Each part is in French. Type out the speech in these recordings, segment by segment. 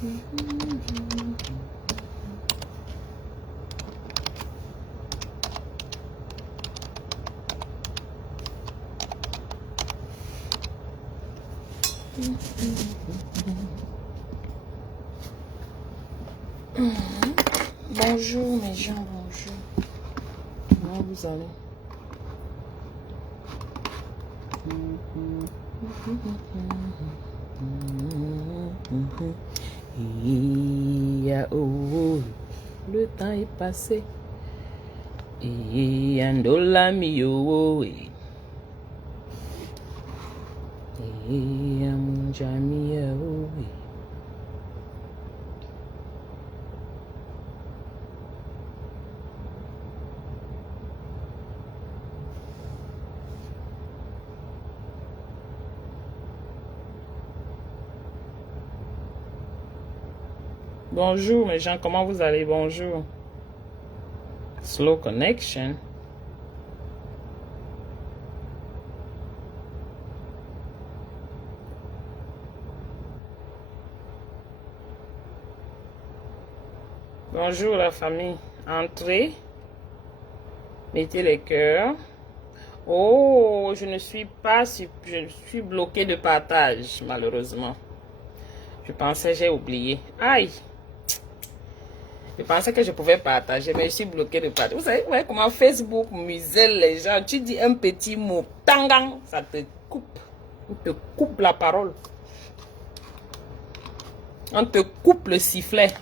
Bonjour mes gens, bonjour. Comment vous allez? Le temps est passé. Andola mio. Bonjour mes gens, comment vous allez? Bonjour. Slow connection. Bonjour la famille. Entrez. Mettez les cœurs. Oh, je suis bloqué de partage, malheureusement. Je pensais, j'ai oublié. Aïe. Je pensais que je pouvais partager, mais je suis bloqué de partage. Vous savez comment Facebook muselle les gens. Tu dis un petit mot, tangang, ça te coupe. On te coupe la parole. On te coupe le sifflet.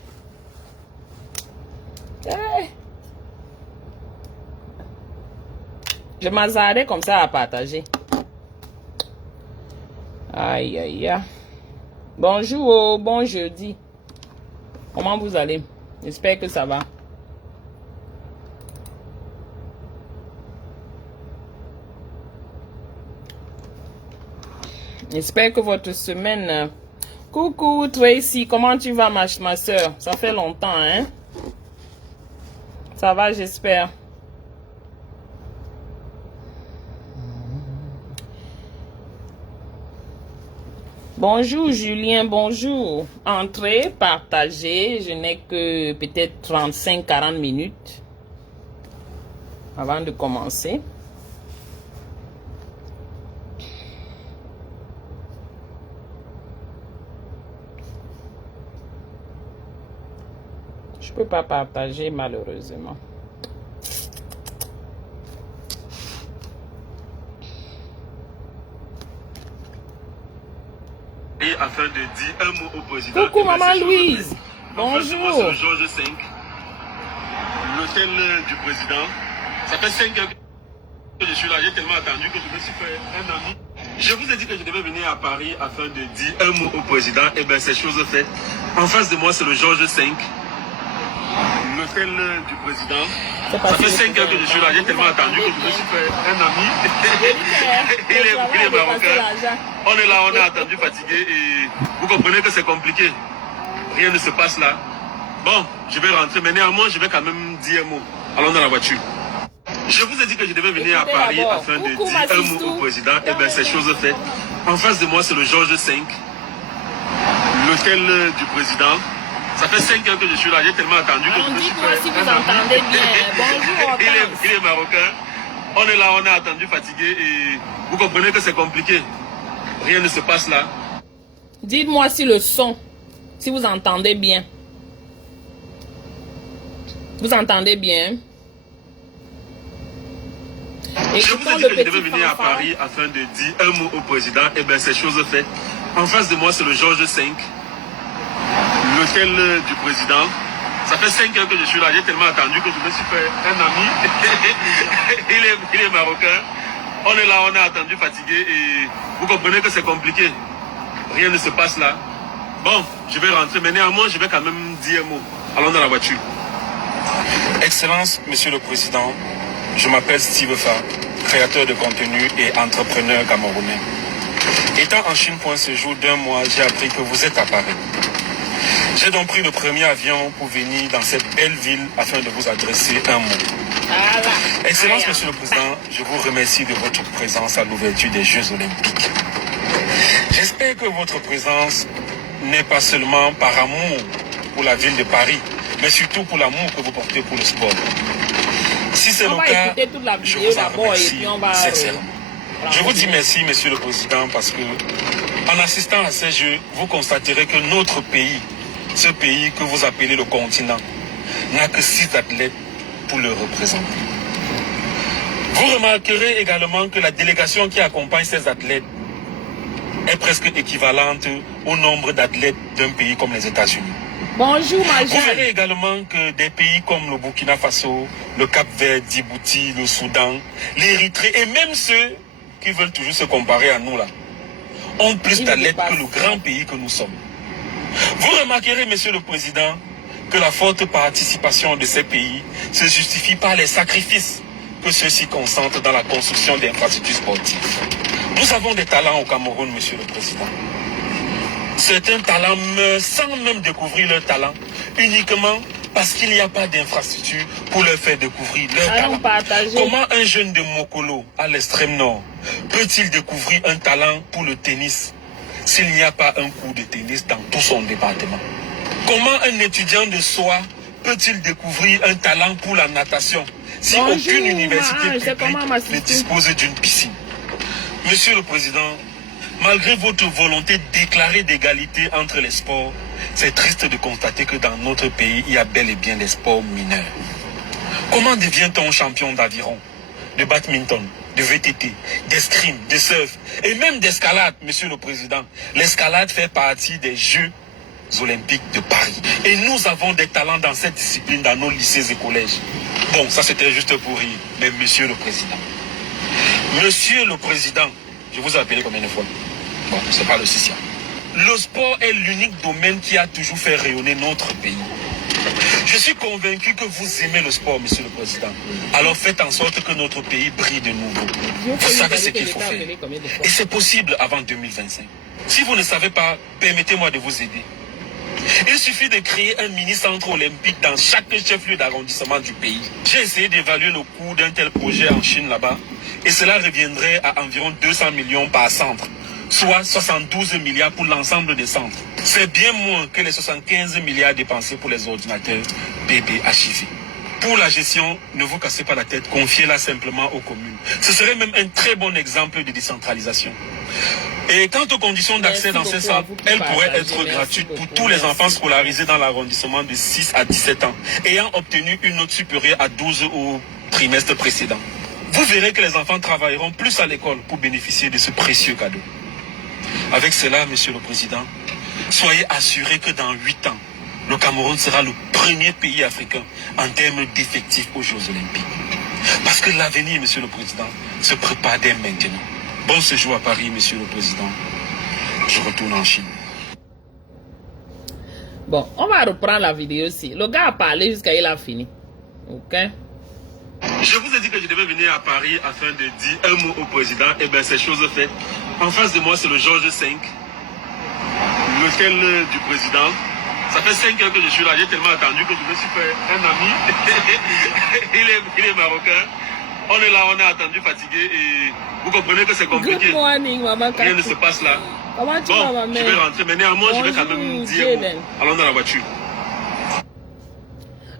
Hey. Je m'hazardais comme ça à partager. Aïe, aïe, aïe. Bonjour, bon jeudi. Comment vous allez? J'espère que ça va. J'espère que votre semaine... Coucou Tracy, comment tu vas ma soeur? Ça fait longtemps, hein? Ça va, j'espère. Bonjour Julien, bonjour. Entrez, partagez. Je n'ai que peut-être 35-40 minutes avant de commencer. Je ne peux pas partager malheureusement. Et afin de dire un mot au président. Coucou maman Louise. Bonjour. C'est le Georges V, l'hôtel du président. Ça fait 5 heures que je suis là. J'ai tellement attendu que je me suis fait un ami. Je vous ai dit que je devais venir à Paris afin de dire un mot au président. Et bien c'est chose faite. En face de moi c'est le Georges V, l'hôtel du président. Ça fait 5 heures que je suis là. J'ai tellement attendu que je me suis fait un ami. Il est marocain. On est là, on est attendu, fatigué et vous comprenez que c'est compliqué. Rien ne se passe là. Bon, je vais rentrer, mais néanmoins, je vais quand même dire un mot. Allons dans la voiture. Je vous ai dit que je devais venir à Paris afin de dire un mot au président. Et bien, c'est chose faite. En face de moi, c'est le Georges V, l'hôtel du président. Ça fait 5 heures que je suis là. J'ai tellement attendu que je me suis fait. Si vous entendez bien. Bonjour. Il est marocain. On est là, on est attendu, fatigué et vous comprenez que c'est compliqué. Rien ne se passe là. Dites-moi si le son, si vous entendez bien. Vous entendez bien? Et je vous ai dit que je devais venir à Paris afin de dire un mot au président. Et bien, c'est chose faite. En face de moi, c'est le Georges V, l'hôtel du président. Ça fait 5 heures que je suis là. J'ai tellement attendu que je me suis fait un ami. Il est marocain. On est là, on est attendu, fatigué et vous comprenez que c'est compliqué. Rien ne se passe là. Bon, je vais rentrer, mais néanmoins, je vais quand même dire un mot. Allons dans la voiture. Excellence, Monsieur le Président, je m'appelle Steve Fa, créateur de contenu et entrepreneur camerounais. Étant en Chine pour un séjour d'1 mois, j'ai appris que vous êtes à Paris. J'ai donc pris le premier avion pour venir dans cette belle ville afin de vous adresser un mot. Excellence, Monsieur le Président, je vous remercie de votre présence à l'ouverture des Jeux Olympiques. J'espère que votre présence n'est pas seulement par amour pour la ville de Paris, mais surtout pour l'amour que vous portez pour le sport. Si c'est le cas, je vous en remercie sincèrement. Je vous dis merci, Monsieur le Président, parce que en assistant à ces Jeux, vous constaterez que notre pays, ce pays que vous appelez le continent, n'a que 6 athlètes pour le représenter. Vous remarquerez également que la délégation qui accompagne ces athlètes est presque équivalente au nombre d'athlètes d'un pays comme les États-Unis. Bonjour, ma Vous verrez également que des pays comme le Burkina Faso, le Cap-Vert, Djibouti, le Soudan, l'Érythrée et même ceux qui veulent toujours se comparer à nous là, ont plus d'athlètes que le grand pays que nous sommes. Vous remarquerez, Monsieur le Président, que la forte participation de ces pays se justifie par les sacrifices que ceux-ci consentent dans la construction d'infrastructures sportives. Nous avons des talents au Cameroun, Monsieur le Président. Certains talents meurent sans même découvrir leur talent, uniquement parce qu'il n'y a pas d'infrastructure pour leur faire découvrir leur talent. Comment un jeune de Mokolo, à l'extrême nord, peut-il découvrir un talent pour le tennis s'il n'y a pas un cours de tennis dans tout son département? Comment un étudiant de Soie peut-il découvrir un talent pour la natation si aucune université publique ne dispose d'une piscine? Monsieur le Président, malgré votre volonté déclarée d'égalité entre les sports, c'est triste de constater que dans notre pays, il y a bel et bien des sports mineurs. Comment devient-on champion d'aviron, de badminton, de VTT, d'escrime, de surf et même d'escalade, Monsieur le Président? L'escalade fait partie des Jeux Olympiques de Paris. Et nous avons des talents dans cette discipline dans nos lycées et collèges. Bon, ça c'était juste pour rire. Mais Monsieur le Président, Monsieur le Président, je vous ai appelé combien de fois? Bon, c'est pas le sixième. Le sport est l'unique domaine qui a toujours fait rayonner notre pays. Je suis convaincu que vous aimez le sport, Monsieur le Président. Alors faites en sorte que notre pays brille de nouveau. Vous savez ce qu'il faut faire. Et c'est possible avant 2025. Si vous ne savez pas, permettez-moi de vous aider. Il suffit de créer un mini-centre olympique dans chaque chef-lieu d'arrondissement du pays. J'ai essayé d'évaluer le coût d'un tel projet en Chine là-bas. Et cela reviendrait à environ 200 millions par centre, soit 72 milliards pour l'ensemble des centres. C'est bien moins que les 75 milliards dépensés pour les ordinateurs PPHIV. Pour la gestion, ne vous cassez pas la tête, confiez-la simplement aux communes. Ce serait même un très bon exemple de décentralisation. Et quant aux conditions d'accès dans ces centres, elles pourraient être gratuites pour tous les enfants scolarisés dans l'arrondissement de 6 à 17 ans, ayant obtenu une note supérieure à 12 au trimestre précédent. Vous verrez que les enfants travailleront plus à l'école pour bénéficier de ce précieux cadeau. Avec cela, Monsieur le Président, soyez assurés que dans 8 ans, le Cameroun sera le premier pays africain en termes d'effectifs aux Jeux Olympiques. Parce que l'avenir, Monsieur le Président, se prépare dès maintenant. Bon séjour à Paris, Monsieur le Président. Je retourne en Chine. Bon, on va reprendre la vidéo aussi. Le gars a parlé jusqu'à il a fini. Ok? Je vous ai dit que je devais venir à Paris afin de dire un mot au président. Et bien, c'est chose faite. En face de moi, c'est le Georges V, l'hôtel du président. Ça fait 5 heures que je suis là. J'ai tellement attendu que je me suis fait un ami. il est marocain. On est là, on est attendu, fatigué. Et vous comprenez que c'est compliqué. Good morning, Maman Katou. Rien ne se passe là. Comment tu vas, ma mère? Je vais rentrer. Mais néanmoins, je vais quand même dire. Allons dans la voiture.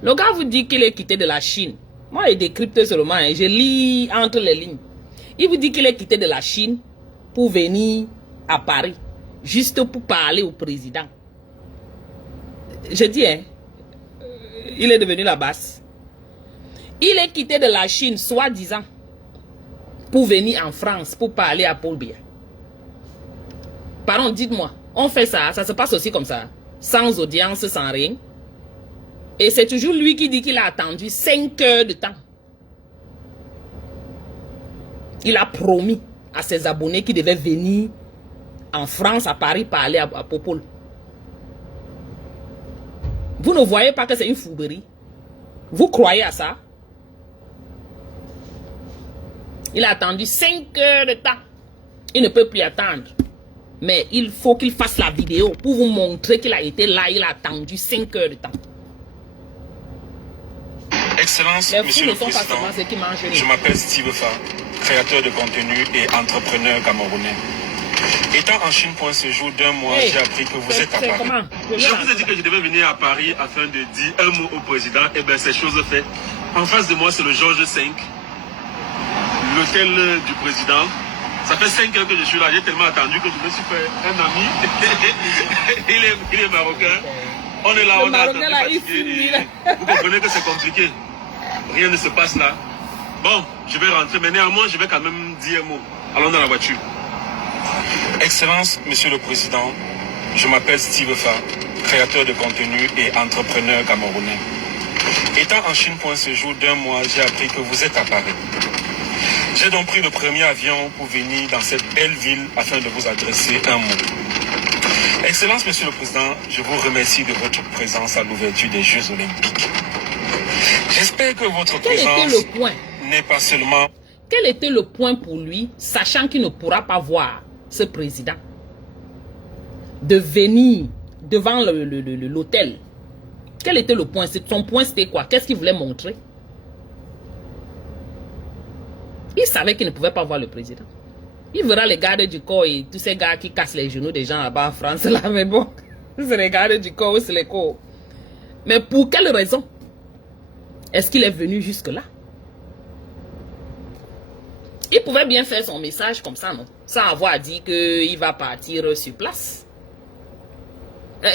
Le gars vous dit qu'il est quitté de la Chine. Moi, il décrypte seulement, hein. Je lis entre les lignes. Il vous dit qu'il est quitté de la Chine pour venir à Paris, juste pour parler au président. Je dis, hein, il est devenu la basse. Il est quitté de la Chine, soi-disant, pour venir en France, pour parler à Paul Biya. Pardon, dites-moi, on fait ça, ça se passe aussi comme ça, sans audience, sans rien. Et c'est toujours lui qui dit qu'il a attendu 5 heures de temps. Il a promis à ses abonnés qu'il devait venir en France, à Paris, parler à Popol. Vous ne voyez pas que c'est une fourberie? Vous croyez à ça? Il a attendu 5 heures de temps. Il ne peut plus attendre. Mais il faut qu'il fasse la vidéo pour vous montrer qu'il a été là. Il a attendu 5 heures de temps. Excellence, Monsieur le Président, je m'appelle Steve Fa, créateur de contenu et entrepreneur camerounais. Étant en Chine pour un séjour d'1 mois, j'ai appris que vous êtes à Paris. Comment? Je vous ai dit que je devais venir à Paris afin de dire un mot au président. Et bien, c'est chose faite. En face de moi, c'est le Georges V, l'hôtel du président. Ça fait 5 heures que je suis là. J'ai tellement attendu que je me suis fait un ami. il est marocain. On est là, on a attendu fatigué. Vous comprenez que c'est compliqué. Rien ne se passe là. Bon, je vais rentrer. Mais néanmoins, je vais quand même dire un mot. Allons dans la voiture. Excellence, Monsieur le Président, je m'appelle Steve Fa, créateur de contenu et entrepreneur camerounais. Étant en Chine pour un séjour d'1 mois, j'ai appris que vous êtes à Paris. J'ai donc pris le premier avion pour venir dans cette belle ville afin de vous adresser un mot. Excellence, Monsieur le Président, je vous remercie de votre présence à l'ouverture des Jeux Olympiques. J'espère que votre présence n'est pas seulement... Quel était le point pour lui, sachant qu'il ne pourra pas voir ce président, de venir devant l'hôtel? Quel était le point? Son point, c'était quoi? Qu'est-ce qu'il voulait montrer? Il savait qu'il ne pouvait pas voir le président. Il verra les gardes du corps et tous ces gars qui cassent les genoux des gens là-bas en France. Là, mais bon, c'est les gardes du corps ou c'est les corps. Mais pour quelle raison est-ce qu'il est venu jusque-là? Il pouvait bien faire son message comme ça, non? Sans avoir dit qu'il va partir sur place.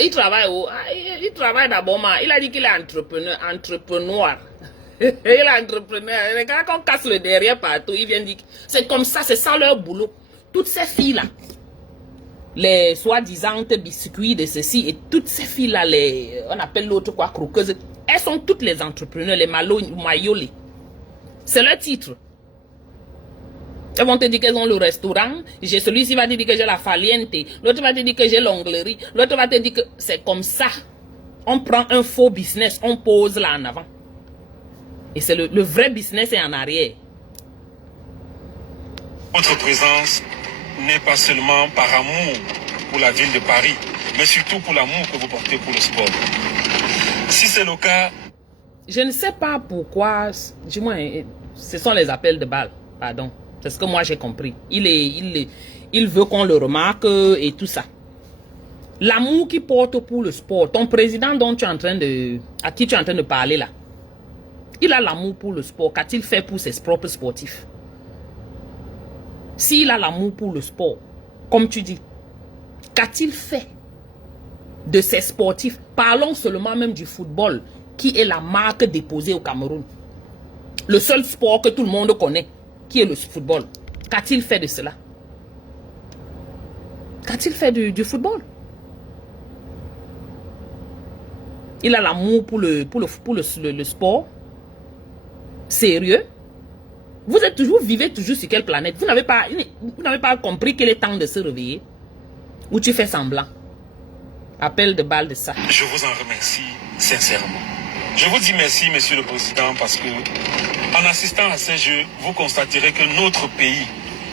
Il travaille d'abord, il a dit qu'il est entrepreneur. Il est entrepreneur. Les gars, quand on casse le derrière partout, ils viennent dire que c'est comme ça, c'est ça leur boulot. Toutes ces filles-là, les soi-disant biscuits de ceci, et toutes ces filles-là, on appelle l'autre quoi, croqueuses, elles sont toutes les entrepreneurs, les maillolés. C'est leur titre. Elles vont te dire qu'elles ont le restaurant. Celui-ci va te dire que j'ai la faliente. L'autre va te dire que j'ai l'onglerie. L'autre va te dire que c'est comme ça. On prend un faux business, on pose là en avant. Et c'est le vrai business est en arrière. Votre présence n'est pas seulement par amour pour la ville de Paris, mais surtout pour l'amour que vous portez pour le sport. Si c'est le cas... Je ne sais pas pourquoi, du moins, ce sont les appels de balles, pardon. C'est ce que moi j'ai compris. Il veut qu'on le remarque et tout ça. L'amour qu'il porte pour le sport, ton président dont tu es en train à qui tu es en train de parler là, il a l'amour pour le sport. Qu'a-t-il fait pour ses propres sportifs? S'il a l'amour pour le sport, comme tu dis, qu'a-t-il fait de ses sportifs? Parlons seulement même du football, qui est la marque déposée au Cameroun. Le seul sport que tout le monde connaît, qui est le football. Qu'a-t-il fait de cela? Qu'a-t-il fait du football? Il a l'amour pour le sport. Sérieux? Vous vivez toujours sur quelle planète? Vous n'avez pas compris qu'il est temps de se réveiller? Ou tu fais semblant? Appel de balle de ça. Je vous en remercie sincèrement. Je vous dis merci, Monsieur le Président, parce que en assistant à ces Jeux, vous constaterez que notre pays,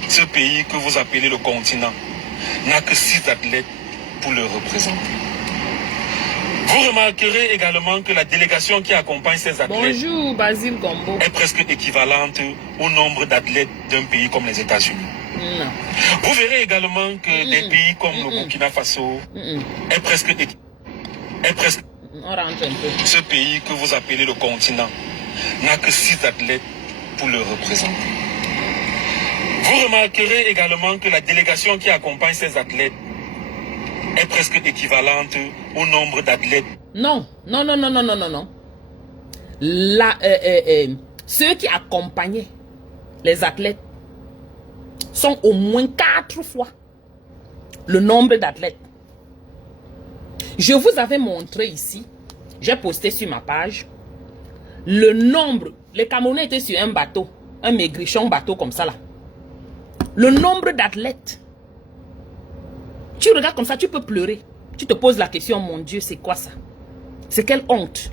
ce pays que vous appelez le continent, n'a que 6 athlètes pour le représenter. Vous remarquerez également que la délégation qui accompagne ces athlètes Bonjour, Basile Gombo. est presque équivalente au nombre d'athlètes d'un pays comme les États-Unis. Non. Vous verrez également que des pays comme le Burkina Faso est presque On rentre un peu. Ce pays que vous appelez le continent n'a que 6 athlètes pour le représenter. Vous remarquerez également que la délégation qui accompagne ces athlètes est presque équivalente au nombre d'athlètes. Non. Ceux qui accompagnaient les athlètes sont au moins 4 fois le nombre d'athlètes. Je vous avais montré ici, j'ai posté sur ma page, le nombre, les Camerounais étaient sur un bateau, un maigrichon bateau comme ça là. Le nombre d'athlètes. Tu regardes comme ça, tu peux pleurer. Tu te poses la question, mon Dieu, c'est quoi ça? C'est quelle honte?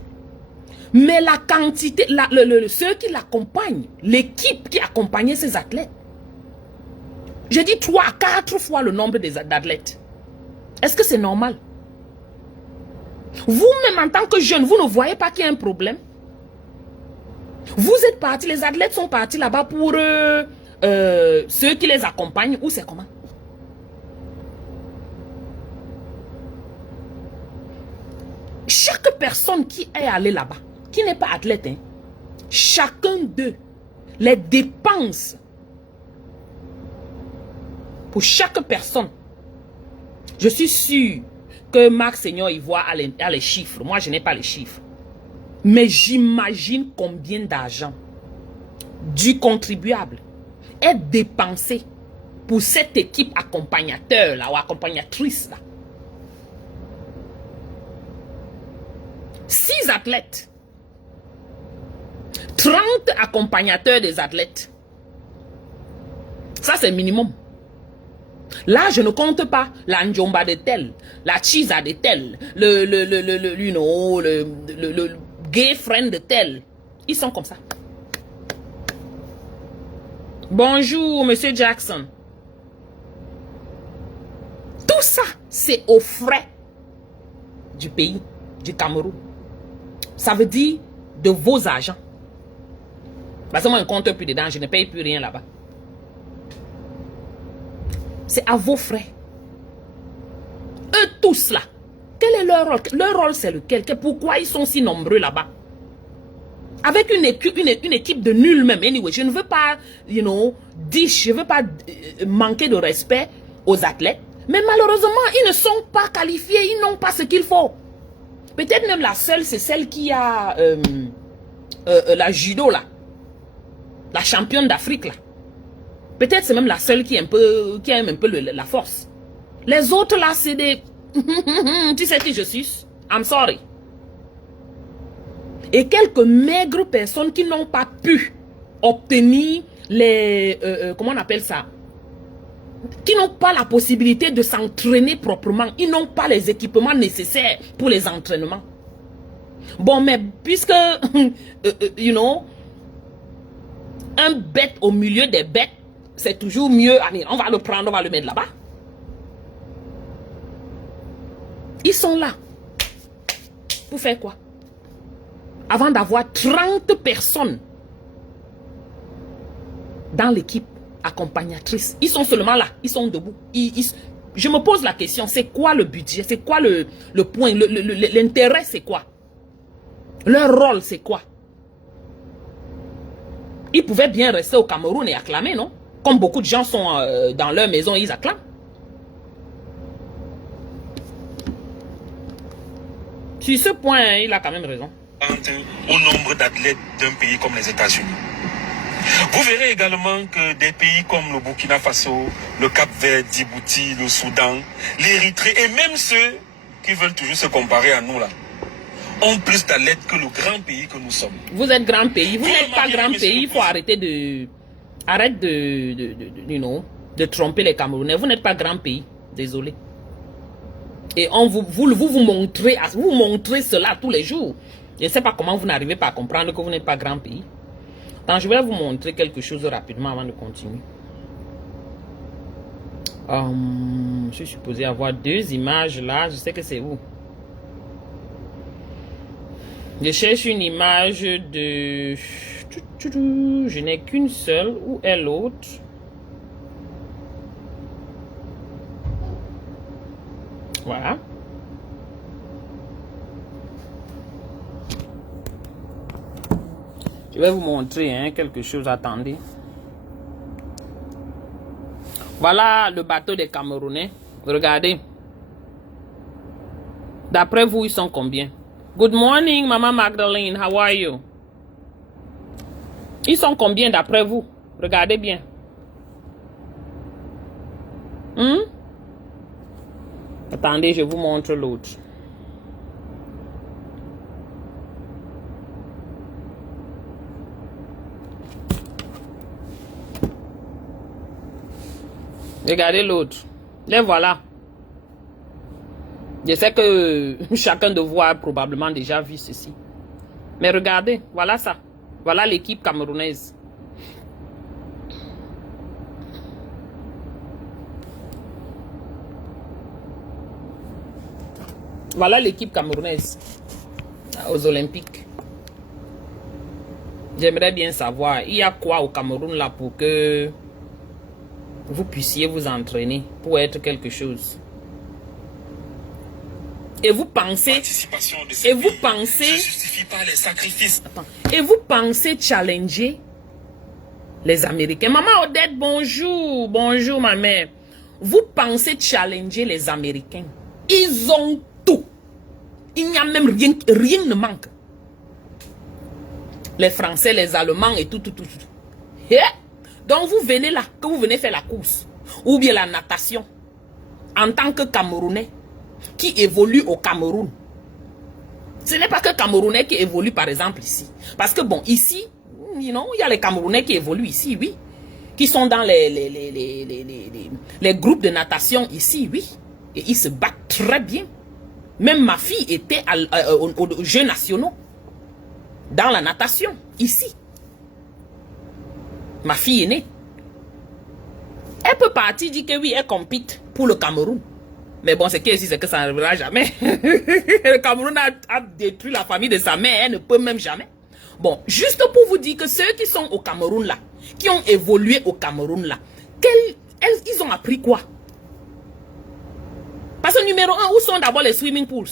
Mais la quantité, ceux qui l'accompagnent, l'équipe qui accompagnait ces athlètes, je dis 3 à 4 fois le nombre d'athlètes. Est-ce que c'est normal? Vous-même en tant que jeune, vous ne voyez pas qu'il y a un problème? Vous êtes partis, les athlètes sont partis là-bas pour ceux qui les accompagnent, ou c'est comment? Chaque personne qui est allée là-bas, qui n'est pas athlète, hein, chacun d'eux, les dépenses pour chaque personne, je suis sûr que Marc Seigneur y voit à les chiffres. Moi, je n'ai pas les chiffres. Mais j'imagine combien d'argent du contribuable est dépensé pour cette équipe accompagnateur là, ou accompagnatrice là. 6 athlètes, 30 accompagnateurs des athlètes. Ça, c'est le minimum. Là, je ne compte pas la Njomba de tel, la Chiza de tel, le gay friend de tel. Ils sont comme ça. Bonjour, Monsieur Jackson. Tout ça, c'est aux frais du pays, du Cameroun. Ça veut dire de vos agents. Parce que moi, je ne compte plus dedans, je ne paye plus rien là-bas. C'est à vos frais. Eux tous là, quel est leur rôle? Leur rôle, c'est lequel? Pourquoi ils sont si nombreux là-bas? Avec une équipe de nuls même. Anyway, je ne veux pas, je ne veux pas manquer de respect aux athlètes. Mais malheureusement, ils ne sont pas qualifiés. Ils n'ont pas ce qu'il faut. Peut-être même la seule, c'est celle qui a la judo là. La championne d'Afrique là. Peut-être c'est même la seule qui aime un peu la force. Les autres là, c'est des... tu sais qui je suis? I'm sorry. Et quelques maigres personnes qui n'ont pas pu obtenir les... comment on appelle ça? Qui n'ont pas la possibilité de s'entraîner proprement. Ils n'ont pas les équipements nécessaires pour les entraînements. Bon, mais puisque, un bête au milieu des bêtes, c'est toujours mieux. Allez, on va le prendre, on va le mettre là-bas. Ils sont là. Pour faire quoi? Avant d'avoir 30 personnes dans l'équipe accompagnatrice. Ils sont seulement là. Ils sont debout. Je me pose la question, c'est quoi le budget? C'est quoi le point? L'intérêt, c'est quoi? Leur rôle, c'est quoi? Ils pouvaient bien rester au Cameroun et acclamer, non? Comme beaucoup de gens sont dans leur maison, ils acclament. Sur ce point, il a quand même raison. Au nombre d'athlètes d'un pays comme les États-Unis. Vous verrez également que des pays comme le Burkina Faso, le Cap-Vert, Djibouti, le Soudan, l'Érythrée et même ceux qui veulent toujours se comparer à nous là, ont plus d'athlètes que le grand pays que nous sommes. Vous êtes grand pays, vous n'êtes pas grand pays, il faut arrêter de... Arrête de tromper les Camerounais. Vous n'êtes pas grand pays, désolé. Et vous montrez cela tous les jours. Je ne sais pas comment vous n'arrivez pas à comprendre que vous n'êtes pas grand pays. Donc, je vais vous montrer quelque chose rapidement avant de continuer. Je suis supposé avoir 2 images là. Je sais que c'est où. Je cherche une image de... Je n'ai qu'une seule. Où est l'autre? Voilà. Je vais vous montrer quelque chose. Attendez. Voilà le bateau des Camerounais. Regardez. D'après vous, ils sont combien? Good morning, Maman Magdalene. How are you? Ils sont combien d'après vous? Regardez bien. Attendez, je vous montre l'autre. Regardez l'autre. Les voilà. Je sais que chacun de vous a probablement déjà vu ceci. Mais regardez, voilà ça. Voilà l'équipe camerounaise. Voilà l'équipe camerounaise aux Olympiques. J'aimerais bien savoir, il y a quoi au Cameroun là pour que vous puissiez vous entraîner pour être quelque chose. Et vous pensez... Participation de ces Et vous pays pensez... ne justifie pas les sacrifices. Attends. Et vous pensez challenger les Américains. Maman Odette, bonjour. Bonjour, ma mère. Vous pensez challenger les Américains. Ils ont tout. Il n'y a même rien, rien ne manque. Les Français, les Allemands et tout. Et donc vous venez là, que vous venez faire la course. Ou bien la natation. En tant que Camerounais qui évolue au Cameroun. Ce n'est pas que Camerounais qui évolue par exemple ici. Parce que bon, ici, you know, il y a les Camerounais qui évoluent ici, oui. Qui sont dans les groupes de natation ici, oui. Et ils se battent très bien. Même ma fille était aux Jeux nationaux. Dans la natation, ici. Ma fille est née. Elle peut partir dire que oui, elle compite pour le Cameroun. Mais bon, c'est que ça n'arrivera jamais. Le Cameroun a détruit la famille de sa mère. Elle ne peut même jamais. Bon, juste pour vous dire que ceux qui sont au Cameroun là, qui ont évolué au Cameroun là, ils ont appris quoi? Parce que numéro 1, où sont d'abord les swimming pools?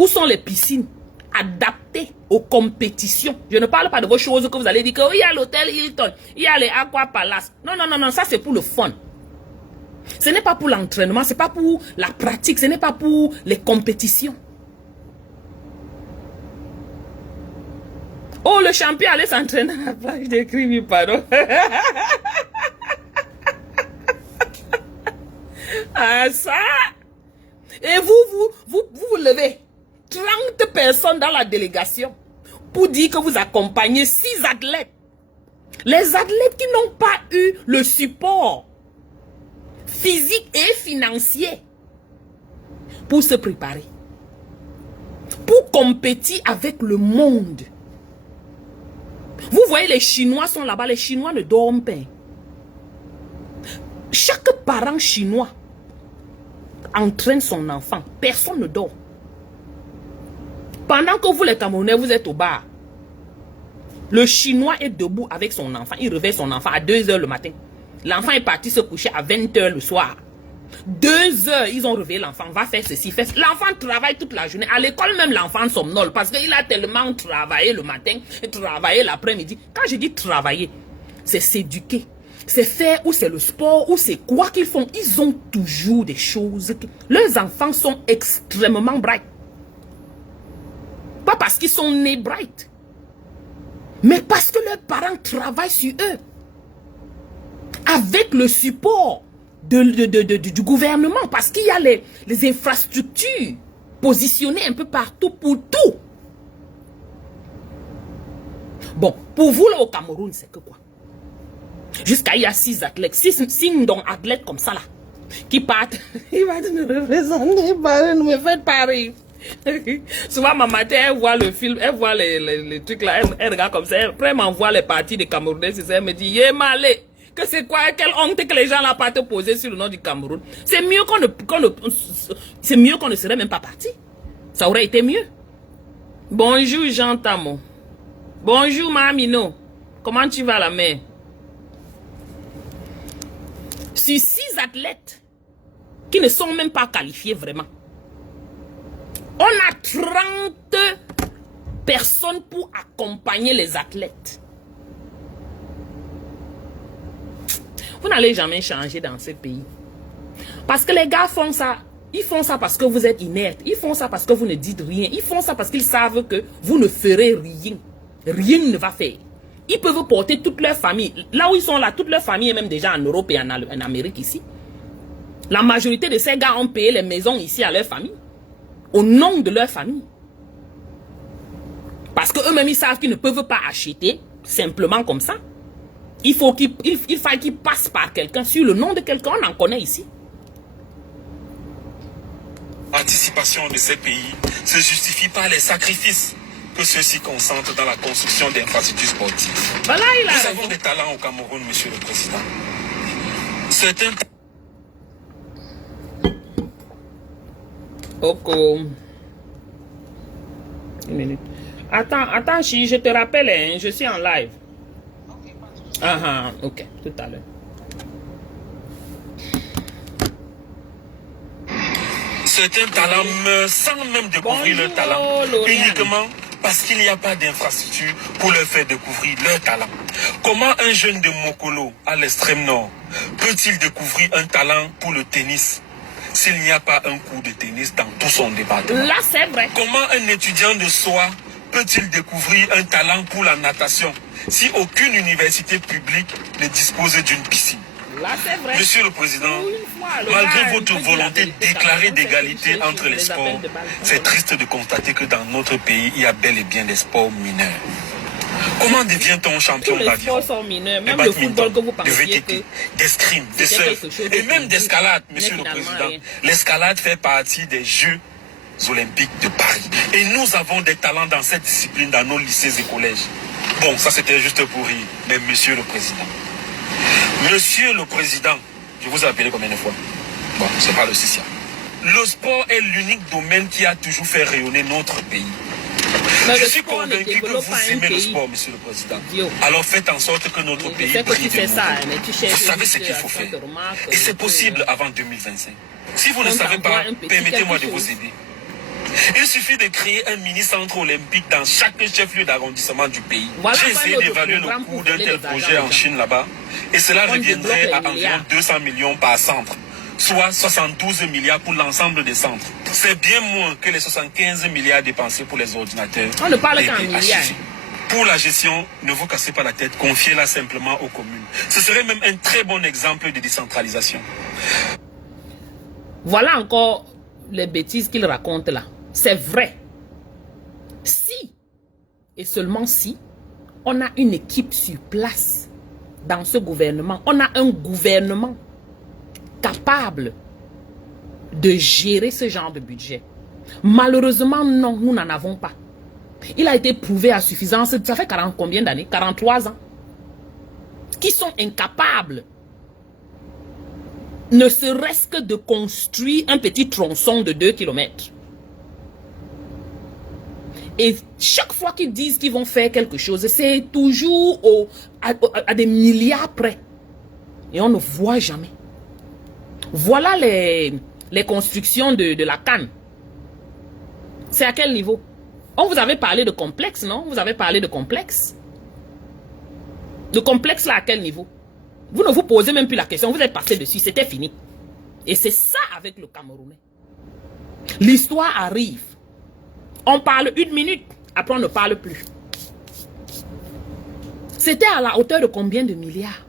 Où sont les piscines adaptées aux compétitions? Je ne parle pas de vos choses que vous allez dire que il y a l'hôtel Hilton, il y a les Aqua Palace. Non, non, non, non, ça c'est pour le fun. Ce n'est pas pour l'entraînement, ce n'est pas pour la pratique, ce n'est pas pour les compétitions. Oh, le champion allait s'entraîner à la plage de Krivi, pardon. Ah, ça. Et vous levez 30 personnes dans la délégation pour dire que vous accompagnez 6 athlètes. Les athlètes qui n'ont pas eu le support physique et financier pour se préparer, pour compétir avec le monde. Vous voyez, les Chinois sont là-bas, les Chinois ne dorment pas. Chaque parent chinois entraîne son enfant. Personne ne dort. Pendant que vous, les Camerounais, vous êtes au bar, le Chinois est debout avec son enfant. Il réveille son enfant à 2 h le matin. L'enfant est parti se coucher à 20 h le soir. 2 h, ils ont réveillé l'enfant. Va faire ceci, faire ceci. L'enfant travaille toute la journée. À l'école, même l'enfant somnole parce qu'il a tellement travaillé le matin et travaillé l'après-midi. Quand je dis travailler, c'est s'éduquer. C'est faire ou c'est le sport ou c'est quoi qu'ils font. Ils ont toujours des choses. Leurs enfants sont extrêmement bright. Pas parce qu'ils sont nés bright, mais parce que leurs parents travaillent sur eux. Avec le support du gouvernement. Parce qu'il y a les infrastructures positionnées un peu partout pour tout. Bon, pour vous là au Cameroun, c'est que quoi? Jusqu'à il y a 6 athlètes, 6 donc athlètes comme ça là, qui partent. Il va me représenter, ne me faites pas rire. Souvent ma maman, elle voit le film, elle voit les trucs là, elle regarde comme ça, après elle m'envoie les parties des Camerounais, elle me dit, yé malé, que c'est quoi, quelle honte que les gens là pas te poser sur le nom du Cameroun. C'est mieux c'est mieux qu'on ne serait même pas parti. Ça aurait été mieux. Bonjour Jean Tamo. Bonjour Mamino. Comment tu vas la mère? Sur 6 athlètes qui ne sont même pas qualifiés vraiment, on a 30 personnes pour accompagner les athlètes. Vous n'allez jamais changer dans ce pays. Parce que les gars font ça. Ils font ça parce que vous êtes inerte. Ils font ça parce que vous ne dites rien. Ils font ça parce qu'ils savent que vous ne ferez rien. Rien ne va faire. Ils peuvent porter toute leur famille. Là où ils sont là, toute leur famille est même déjà en Europe et en Amérique ici. La majorité de ces gars ont payé les maisons ici à leur famille. Au nom de leur famille. Parce qu'eux-mêmes, ils savent qu'ils ne peuvent pas acheter simplement comme ça. Il faut qu'ils passent par quelqu'un, sur le nom de quelqu'un, on en connaît ici. Participation de ces pays ne se justifie pas les sacrifices que ceux-ci consentent dans la construction d'infrastructures sportives. Voilà, Nous avons des talents au Cameroun, monsieur le président. Certains... Oko. Une minute. Attends, je te rappelle, hein, je suis en live. Ok, tout à l'heure. Certains talents meurent sans même découvrir leur talent, uniquement parce qu'il n'y a pas d'infrastructure pour leur faire découvrir leur talent. Comment un jeune de Mokolo, à l'extrême nord, peut-il découvrir un talent pour le tennis s'il n'y a pas un cours de tennis dans tout son département? Là, c'est vrai. Comment un étudiant de soi peut-il découvrir un talent pour la natation si aucune université publique ne dispose d'une piscine? Là, c'est vrai. Monsieur le Président, malgré votre volonté déclarée d'égalité entre les sports, c'est triste de constater que dans notre pays, il y a bel et bien des sports mineurs. Comment devient-on champion d'avion? Tous les sports sont mineurs, même le football que vous de pensiez VTT, d'escrime, de surf et même d'escalade, Monsieur le Président. L'escalade fait partie des Jeux Olympiques de Paris. Et nous avons des talents dans cette discipline dans nos lycées et collèges. Bon, ça c'était juste pour rire, mais Monsieur le Président. Monsieur le Président, je vous ai appelé combien de fois? Bon, c'est pas le sixième. Le sport est l'unique domaine qui a toujours fait rayonner notre pays. Je suis convaincu que vous aimez le sport, Monsieur le Président. Alors faites en sorte que notre pays brille de nouveau. Vous savez ce qu'il faut faire. Et c'est possible avant 2025. Si vous ne savez pas, permettez-moi de vous aider. Il suffit de créer un mini-centre olympique dans chaque chef-lieu d'arrondissement du pays. J'ai essayé d'évaluer le coût d'un tel projet en Chine là-bas et cela reviendrait à environ 200 millions par centre, soit 72 milliards pour l'ensemble des centres. C'est bien moins que les 75 milliards dépensés pour les ordinateurs. On ne parle qu'en milliards. Pour la gestion, ne vous cassez pas la tête, confiez-la simplement aux communes. Ce serait même un très bon exemple de décentralisation. Voilà encore les bêtises qu'il raconte là. C'est vrai. Si, et seulement si, on a une équipe sur place dans ce gouvernement, on a un gouvernement capable de gérer ce genre de budget. Malheureusement, non, nous n'en avons pas. Il a été prouvé à suffisance, ça fait 40 combien d'années? 43 ans. Qui sont incapables, ne serait-ce que de construire un petit tronçon de 2 km. Et chaque fois qu'ils disent qu'ils vont faire quelque chose, c'est toujours à des milliards près. Et on ne voit jamais. Voilà les constructions de la Cannes. C'est à quel niveau? On vous avait parlé de complexe, non? Vous avez parlé de complexe. Le complexe là, à quel niveau? Vous ne vous posez même plus la question. Vous êtes passé dessus. C'était fini. Et c'est ça avec le Camerounais. L'histoire arrive. On parle 1 minute, après on ne parle plus. C'était à la hauteur de combien de milliards?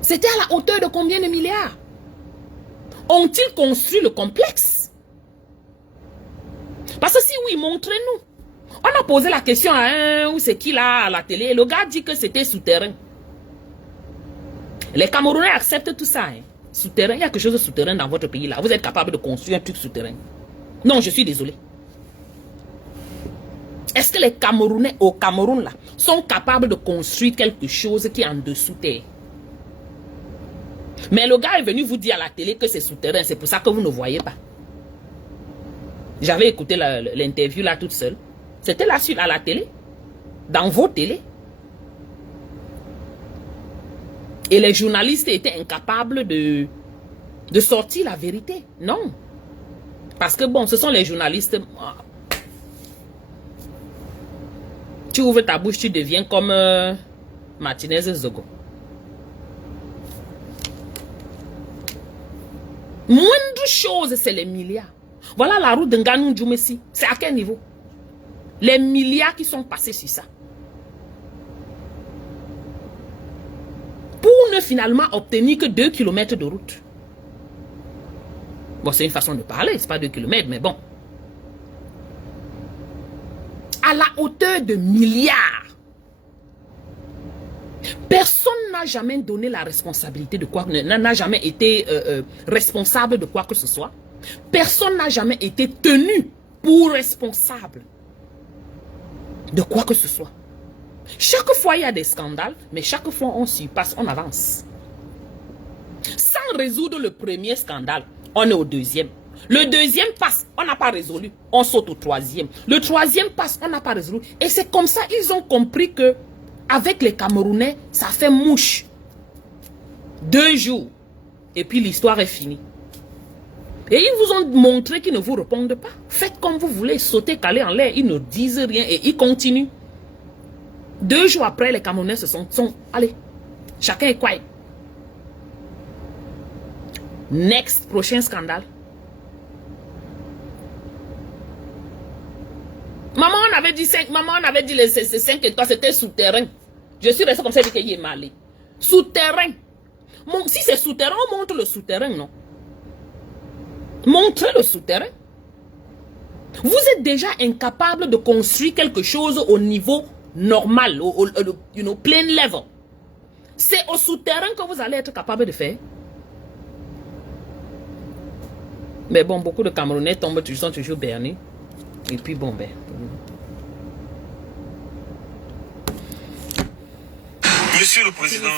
C'était à la hauteur de combien de milliards? Ont-ils construit le complexe? Parce que si oui, montrez-nous. On a posé la question à un ou c'est qui là à la télé et le gars dit que c'était souterrain. Les Camerounais acceptent tout ça. Hein. Souterrain, il y a quelque chose de souterrain dans votre pays là. Vous êtes capable de construire un truc souterrain. Non, je suis désolé. Est-ce que les Camerounais au Cameroun là sont capables de construire quelque chose qui est en dessous terre? Mais le gars est venu vous dire à la télé que c'est souterrain, c'est pour ça que vous ne voyez pas. J'avais écouté l'interview là toute seule. C'était là à la télé, dans vos télés. Et les journalistes étaient incapables de sortir la vérité. Non. Parce que bon, ce sont les journalistes. Tu ouvres ta bouche, tu deviens comme Martinez Zogo. Moindre chose, c'est les milliards. Voilà la route de Nganou Djoumessi. C'est à quel niveau? Les milliards qui sont passés sur ça. Pour ne finalement obtenir que 2 km de route. Bon, c'est une façon de parler, c'est pas 2 km, mais bon. À la hauteur de milliards. Personne n'a jamais donné la responsabilité de quoi, n'a jamais été responsable de quoi que ce soit. Personne n'a jamais été tenu pour responsable de quoi que ce soit. Chaque fois, il y a des scandales, mais chaque fois, on surpasse, on avance. Sans résoudre le premier scandale, on est au deuxième. Le deuxième passe, on n'a pas résolu, on saute au troisième. Le troisième passe, on n'a pas résolu. Et c'est comme ça, ils ont compris que avec les Camerounais, ça fait mouche. 2 jours. Et puis l'histoire est finie. Et ils vous ont montré qu'ils ne vous répondent pas. Faites comme vous voulez, sautez, caler en l'air. Ils ne disent rien et ils continuent. 2 jours après, les Camerounais se sont allez, chacun est quiet. Next, prochain scandale. Maman, on avait dit 5, maman, on avait dit les 5 étoiles, c'était souterrain. Je suis resté comme ça, dit qu'il est mal. Souterrain. Si c'est souterrain, on montre le souterrain, non? Montrez le souterrain. Vous êtes déjà incapable de construire quelque chose au niveau normal, au plain level. C'est au souterrain que vous allez être capable de faire. Mais bon, beaucoup de Camerounais sont toujours bernis. Et puis bon, ben... Monsieur le Président,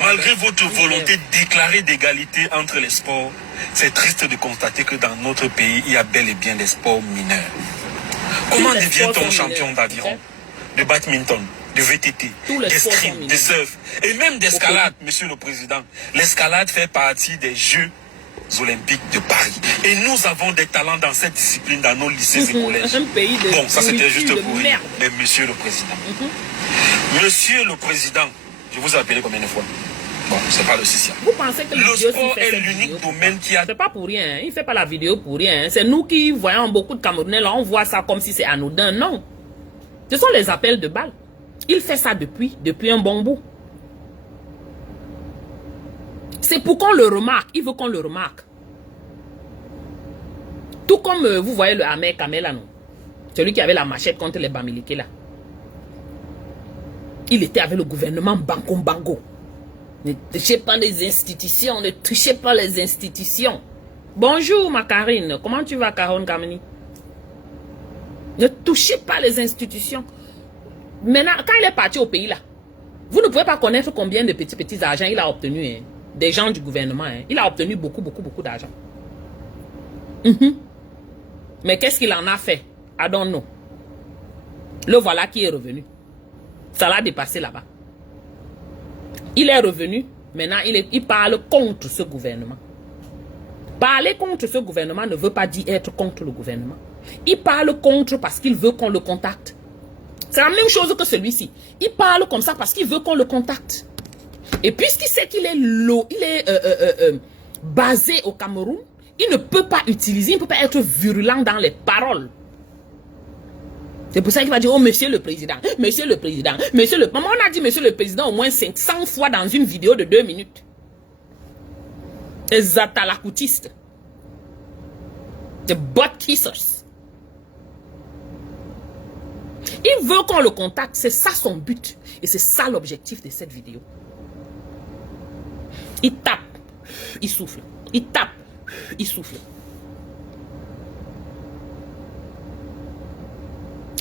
malgré votre volonté déclarée d'égalité entre les sports, c'est triste de constater que dans notre pays, il y a bel et bien des sports mineurs. Comment devient-on champion d'aviron, de badminton, de VTT, d'escrime, de surf et même d'escalade, Monsieur le Président? L'escalade fait partie des Jeux Olympiques de Paris. Et nous avons des talents dans cette discipline dans nos lycées et collèges. Bon, ça c'était juste pour rire. Mais Monsieur le Président, Monsieur le Président, je vous ai appelé combien de fois? Bon, c'est pas le 6e. Vous pensez que le sport est l'unique domaine qui a... C'est pas pour rien, il fait pas la vidéo pour rien. C'est nous qui voyons beaucoup de Camerounais, là, on voit ça comme si c'est anodin. Non. Ce sont les appels de balles. Il fait ça depuis un bon bout. C'est pour qu'on le remarque. Il veut qu'on le remarque. Tout comme vous voyez le Ahmed Kamel là, non? Celui qui avait la machette contre les Bamileke là. Il était avec le gouvernement Banco Bango. Ne touchez pas les institutions. Ne touchez pas les institutions. Bonjour ma Karine. Comment tu vas, Caron Kameni? Ne touchez pas les institutions. Maintenant, quand il est parti au pays là, vous ne pouvez pas connaître combien de petits argent il a obtenu. Hein, des gens du gouvernement. Hein. Il a obtenu beaucoup d'argent. Mais qu'est-ce qu'il en a fait? I don't know. Le voilà qui est revenu. Ça l'a dépassé là-bas. Il est revenu. Maintenant, il parle contre ce gouvernement. Parler contre ce gouvernement ne veut pas dire être contre le gouvernement. Il parle contre parce qu'il veut qu'on le contacte. C'est la même chose que celui-ci. Il parle comme ça parce qu'il veut qu'on le contacte. Et puisqu'il sait qu'il est, basé au Cameroun, il ne peut pas utiliser, il ne peut pas être virulent dans les paroles. C'est pour ça qu'il va dire, oh, monsieur le président, monsieur le président, monsieur le... Maman, on a dit monsieur le président au moins 500 fois dans une vidéo de 2 minutes. Les atalakoutistes. Les butt kissers. Il veut qu'on le contacte, c'est ça son but. Et c'est ça l'objectif de cette vidéo. Il tape, il souffle. Il tape, il souffle.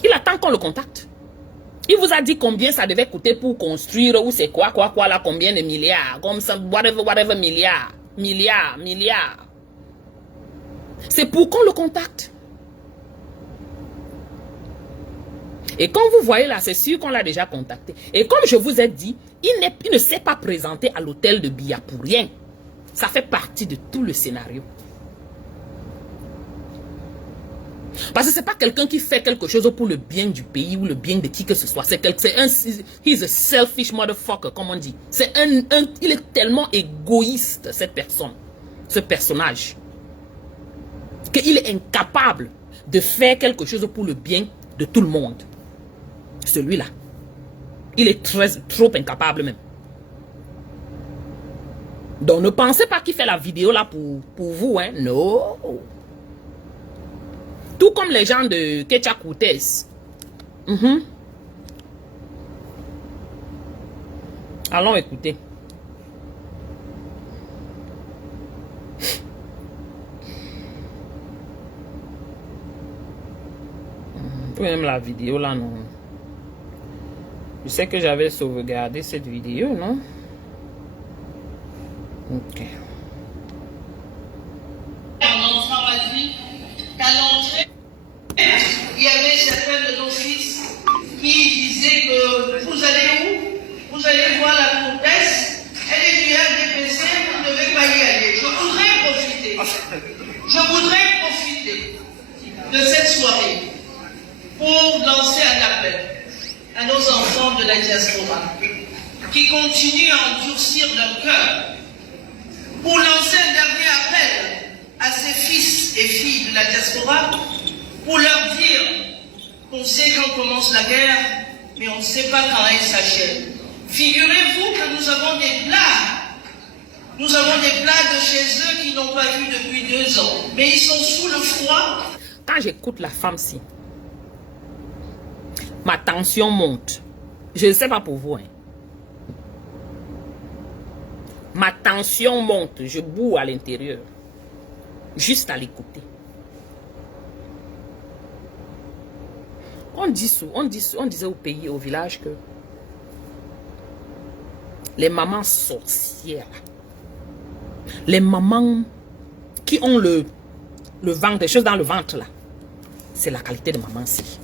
Il attend qu'on le contacte. Il vous a dit combien ça devait coûter pour construire, ou c'est quoi, là, combien de milliards, comme ça, whatever, milliards. C'est pour qu'on le contacte. Et quand vous voyez là, c'est sûr qu'on l'a déjà contacté. Et comme je vous ai dit, il ne s'est pas présenté à l'hôtel de Biya pour rien. Ça fait partie de tout le scénario. Parce que ce n'est pas quelqu'un qui fait quelque chose pour le bien du pays ou le bien de qui que ce soit. He's a selfish motherfucker, comme on dit. Il est tellement égoïste, cette personne, ce personnage, qu'il est incapable de faire quelque chose pour le bien de tout le monde. Celui-là, il est trop incapable même. Donc ne pensez pas qu'il fait la vidéo là pour vous, hein. Non. Tout comme les gens de Ketchakoutes. Allons écouter. Même la vidéo là, non. Je sais que j'avais sauvegardé cette vidéo, non? Ok. Un enfant m'a dit qu'à l'entrée, il y avait certains de nos fils qui disaient que vous allez où? Vous allez voir la comtesse, elle est du RDPC, vous ne devez pas y aller. Je voudrais profiter Je voudrais profiter de cette soirée pour lancer un appel à nos enfants de la diaspora qui continuent à endurcir leur cœur, pour lancer un dernier appel à ces fils et filles de la diaspora, pour leur dire qu'on sait quand commence la guerre, mais on ne sait pas quand elle s'achève. Figurez-vous que nous avons des plats. Nous avons des plats de chez eux qui n'ont pas vu depuis 2 ans. Mais ils sont sous le froid. Quand j'écoute la femme-ci, ma tension monte. Je ne sais pas pour vous. Hein. Ma tension monte. Je boue à l'intérieur. Juste à l'écouter. On disait au pays, au village que les mamans sorcières, les mamans qui ont le ventre, des choses dans le ventre là, c'est la qualité de maman-ci.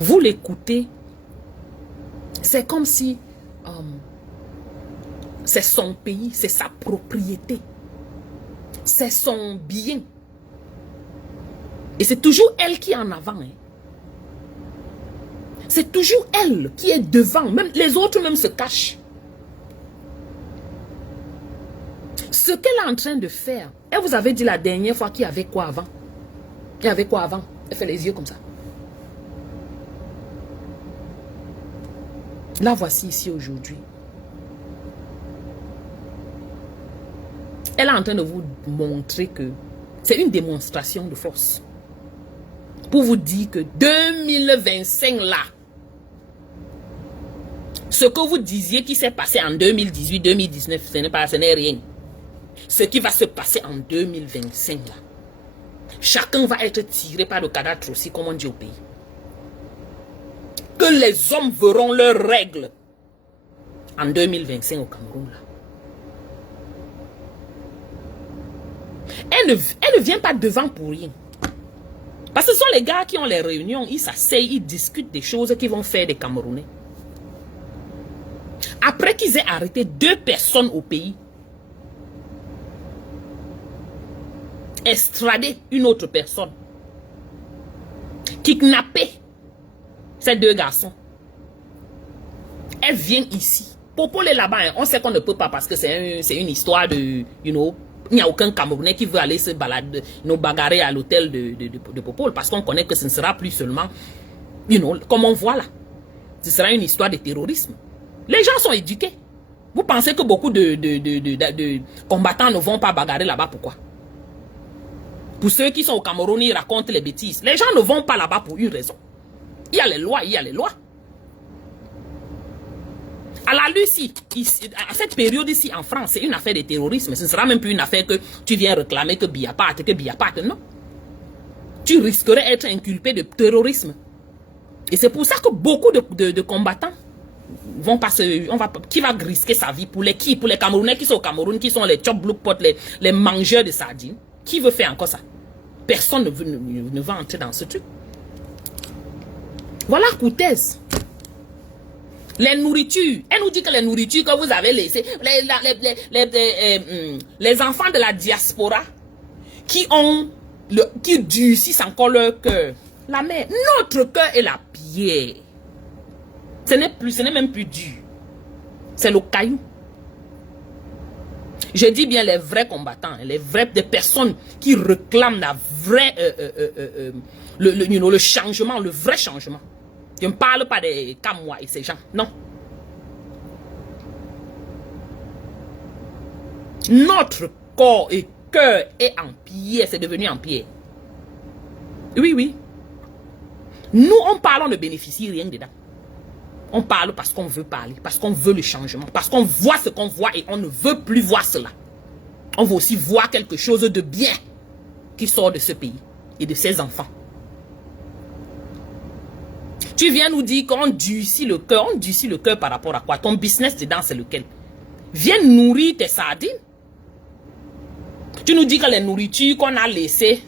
Vous l'écoutez, c'est comme si c'est son pays, c'est sa propriété, c'est son bien. Et c'est toujours elle qui est en avant. Hein. C'est toujours elle qui est devant. Même les autres même se cachent. Ce qu'elle est en train de faire, elle vous avait dit la dernière fois qu'il y avait quoi avant. Il y avait quoi avant? Elle fait les yeux comme ça. La voici ici aujourd'hui. Elle est en train de vous montrer que c'est une démonstration de force. Pour vous dire que 2025 là, ce que vous disiez qui s'est passé en 2018, 2019, ce n'est rien. Ce qui va se passer en 2025 là, chacun va être tiré par le cadavre aussi, comme on dit au pays. Que les hommes verront leurs règles en 2025 au Cameroun là. Elle ne vient pas devant pour rien. Parce que ce sont les gars qui ont les réunions, ils s'asseyent, ils discutent des choses qu'ils vont faire des Camerounais. Après qu'ils aient arrêté 2 personnes au pays, extradé une autre personne, kidnappé ces 2 garçons, elle vient ici. Popol est là-bas, hein. On sait qu'on ne peut pas parce que c'est une histoire de, you know, il n'y a aucun Camerounais qui veut aller se balader, nous bagarrer à l'hôtel de Popol parce qu'on connaît que ce ne sera plus seulement, you know, comme on voit là. Ce sera une histoire de terrorisme. Les gens sont éduqués. Vous pensez que beaucoup de combattants ne vont pas bagarrer là-bas, pourquoi? Pour ceux qui sont au Cameroun, ils racontent les bêtises. Les gens ne vont pas là-bas pour une raison. Il y a les lois, il y a les lois. À la Lucie, à cette période ici en France, c'est une affaire de terrorisme. Ce ne sera même plus une affaire que tu viens réclamer que Biya parte, non. Tu risquerais d'être inculpé de terrorisme. Et c'est pour ça que beaucoup de combattants vont passer, qui va risquer sa vie pour les qui? Pour les Camerounais qui sont au Cameroun, qui sont les chop block pot, les mangeurs de sardines. Qui veut faire encore ça? Personne ne va entrer dans ce truc. Voilà Koutez. Les nourritures. Elle nous dit que les nourritures que vous avez laissées, les enfants de la diaspora qui durcissent encore leur cœur. La mère, notre cœur est la pierre. Ce n'est même plus dur. C'est le caillou. Je dis bien les vrais combattants, des personnes qui réclament la vraie, le changement, le vrai changement. Je ne parle pas des Camois et ces gens, non. Notre corps et cœur est en pierre, c'est devenu en pierre. Oui, oui. Nous, on parle, on ne bénéficie rien dedans. On parle parce qu'on veut parler, parce qu'on veut le changement, parce qu'on voit ce qu'on voit et on ne veut plus voir cela. On veut aussi voir quelque chose de bien qui sort de ce pays et de ses enfants. Tu viens nous dire qu'on durcit le cœur. On durcit le cœur par rapport à quoi? Ton business dedans, c'est lequel? Viens nourrir tes sardines. Tu nous dis que les nourritures qu'on a laissées,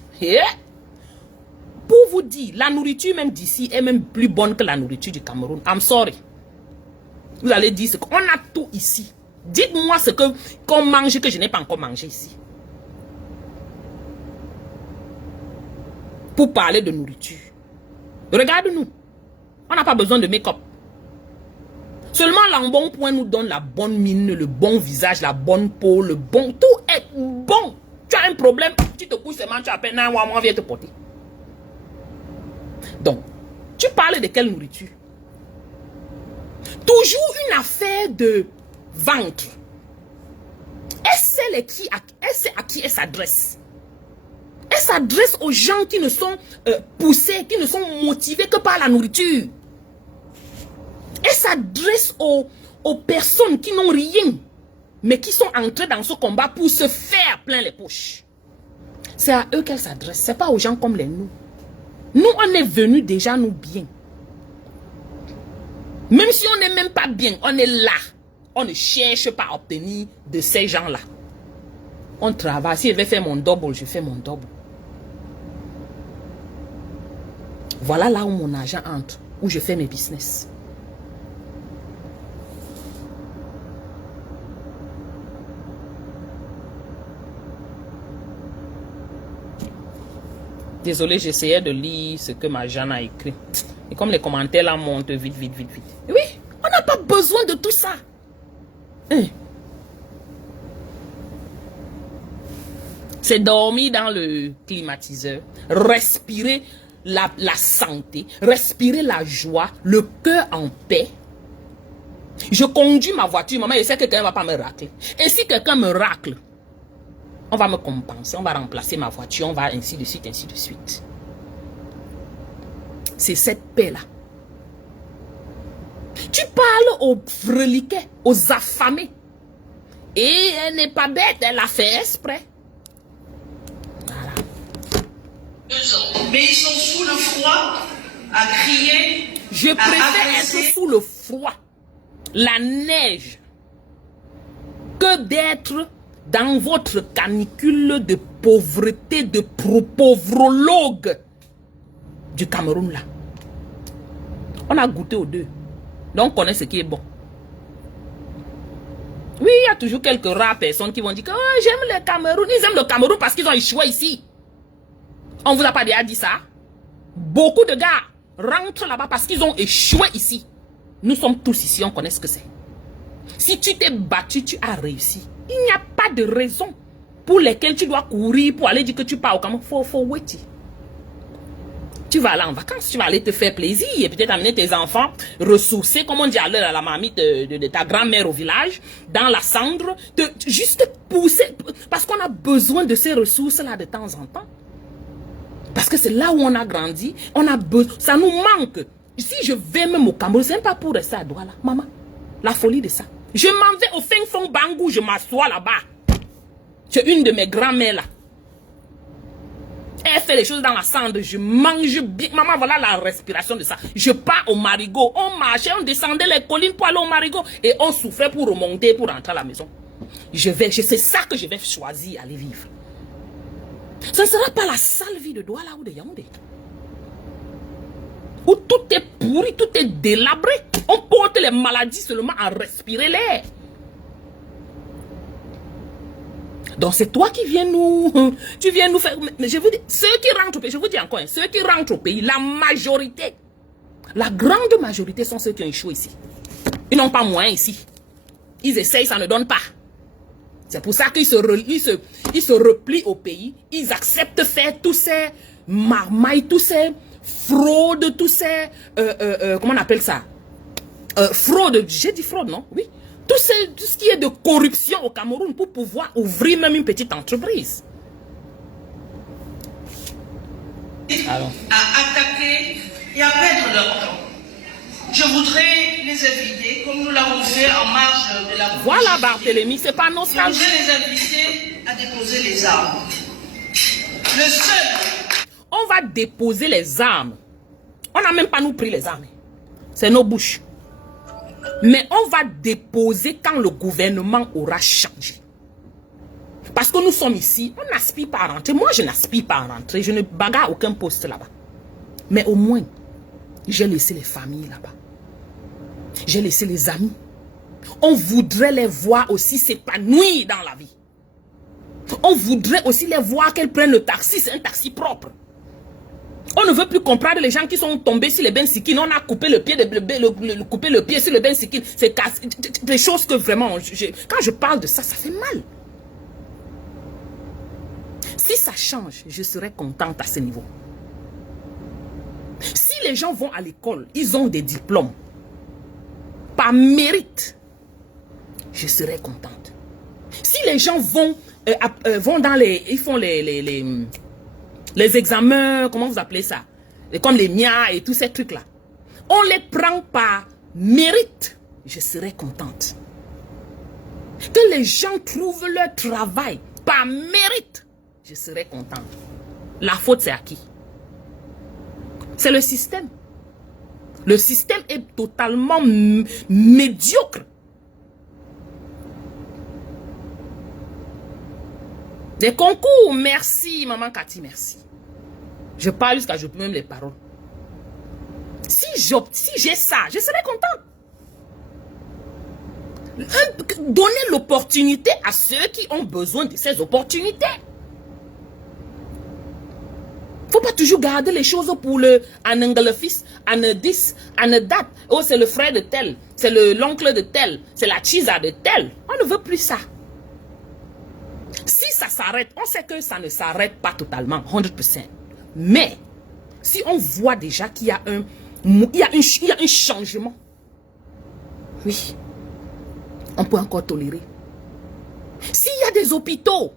pour vous dire, la nourriture même d'ici est même plus bonne que la nourriture du Cameroun. I'm sorry. Vous allez dire qu'on a tout ici. Dites-moi ce qu'on mange que je n'ai pas encore mangé ici. Pour parler de nourriture. Regarde-nous. On n'a pas besoin de make-up. Seulement l'embonpoint nous donne la bonne mine, le bon visage, la bonne peau, le bon... Tout est bon. Tu as un problème, tu te couches seulement, tu appelles un mois, viens te porter. Donc, tu parles de quelle nourriture? Toujours une affaire de ventre. Elle sait à qui elle s'adresse. Elle s'adresse aux gens qui ne sont poussés, qui ne sont motivés que par la nourriture. Elle s'adresse aux personnes qui n'ont rien, mais qui sont entrées dans ce combat pour se faire plein les poches. C'est à eux qu'elle s'adresse, ce n'est pas aux gens comme les nous. Nous, on est venus déjà nous bien. Même si on n'est même pas bien, on est là. On ne cherche pas à obtenir de ces gens-là. On travaille. Si je vais faire mon double, je fais mon double. Voilà là où mon argent entre, où je fais mes business. Désolé, j'essayais de lire ce que ma Jeanne a écrit. Et comme les commentaires là montent vite. Oui, on n'a pas besoin de tout ça. Hein? C'est dormir dans le climatiseur, respirer la santé, respirer la joie, le cœur en paix. Je conduis ma voiture, maman, je sais que quelqu'un ne va pas me racler. Et si quelqu'un me racle, on va me compenser, on va remplacer ma voiture, on va ainsi de suite, ainsi de suite. C'est cette paix-là. Tu parles aux reliquats, aux affamés. Et elle n'est pas bête, elle a fait exprès. Voilà. 2 ans. Mais ils sont sous le froid, à crier. Je préfère être sous le froid, la neige, que d'être dans votre canicule de pauvreté, de pauvrologue du Cameroun là. On a goûté aux deux. Donc on connaît ce qui est bon. Oui, il y a toujours quelques rares personnes qui vont dire que oh, j'aime le Cameroun. Ils aiment le Cameroun parce qu'ils ont échoué ici. On vous a pas déjà dit ça? Beaucoup de gars rentrent là-bas parce qu'ils ont échoué ici. Nous sommes tous ici, on connaît ce que c'est. Si tu t'es battu, tu as réussi. Il n'y a pas de raison pour lesquelles tu dois courir pour aller dire que tu pars au Cameroun. Faut wait. Tu vas aller en vacances, tu vas aller te faire plaisir et peut-être amener tes enfants ressourcés, comme on dit à l'heure à la mamie de ta grand-mère au village, dans la cendre, juste pousser, parce qu'on a besoin de ces ressources-là de temps en temps. Parce que c'est là où on a grandi, ça nous manque. Si je vais même au Cameroun, ce n'est pas pour rester à Douala, maman, la folie de ça. Je m'en vais au fin fond Bangou, je m'assois là-bas. C'est une de mes grand-mères là. Elle fait les choses dans la cendre, je mange bien. Maman, voilà la respiration de ça. Je pars au Marigot. On marchait, on descendait les collines pour aller au Marigot. Et on souffrait pour remonter, pour rentrer à la maison. C'est ça que je vais choisir, aller vivre. Ce ne sera pas la sale vie de Douala ou de Yaoundé. Où tout est pourri, tout est délabré. On porte les maladies seulement à respirer l'air. Donc c'est toi qui viens nous... Tu viens nous faire... Mais je vous dis, ceux qui rentrent au pays, je vous dis encore, ceux qui rentrent au pays, la majorité, la grande majorité sont ceux qui ont échoué ici. Ils n'ont pas moins ici. Ils essayent, ça ne donne pas. C'est pour ça qu'ils se replient au pays. Ils acceptent faire tous ces marmailles, tous ces fraudes, tous ces... comment on appelle ça? Fraude, j'ai dit fraude, non? Oui. Tout ce qui est de corruption au Cameroun pour pouvoir ouvrir même une petite entreprise. Alors. À attaquer et à perdre leur temps. Je voudrais les inviter, comme nous l'avons fait en marge de la... Voilà Barthélemy, c'est pas Je nostalgie. voudrais les inviter à déposer les armes. Le seul... On va déposer les armes. On n'a même pas nous pris les armes. C'est nos bouches. Mais on va déposer quand le gouvernement aura changé. Parce que nous sommes ici, on n'aspire pas à rentrer. Moi, je n'aspire pas à rentrer. Je ne bagarre aucun poste là-bas. Mais au moins, j'ai laissé les familles là-bas. J'ai laissé les amis. On voudrait les voir aussi s'épanouir dans la vie. On voudrait aussi les voir qu'elles prennent le taxi, c'est un taxi propre. On ne veut plus comprendre les gens qui sont tombés sur les bennes sikines. On a coupé le pied, coupé le pied sur le bennes sikines. C'est des choses que vraiment, quand je parle de ça, ça fait mal. Si ça change, je serais contente à ce niveau. Si les gens vont à l'école, ils ont des diplômes, par mérite, je serais contente. Si les gens vont dans les... Ils font les examens, comment vous appelez ça? Comme les MIA et tous ces trucs-là. On les prend par mérite, je serais contente. Que les gens trouvent leur travail par mérite, je serais contente. La faute, c'est à qui? C'est le système. Le système est totalement médiocre. Des concours, merci, maman Cathy, merci. Je parle jusqu'à je peux même les paroles. Si j'ai ça, je serais contente. Donner l'opportunité à ceux qui ont besoin de ces opportunités. Faut pas toujours garder les choses pour le fils, dis, date. Oh, c'est le frère de tel, c'est l'oncle de tel, c'est la chisa de tel. On ne veut plus ça. Si ça s'arrête, on sait que ça ne s'arrête pas totalement, 100%. Mais, si on voit déjà qu'il y a un changement, oui, on peut encore tolérer. S'il y a des hôpitaux,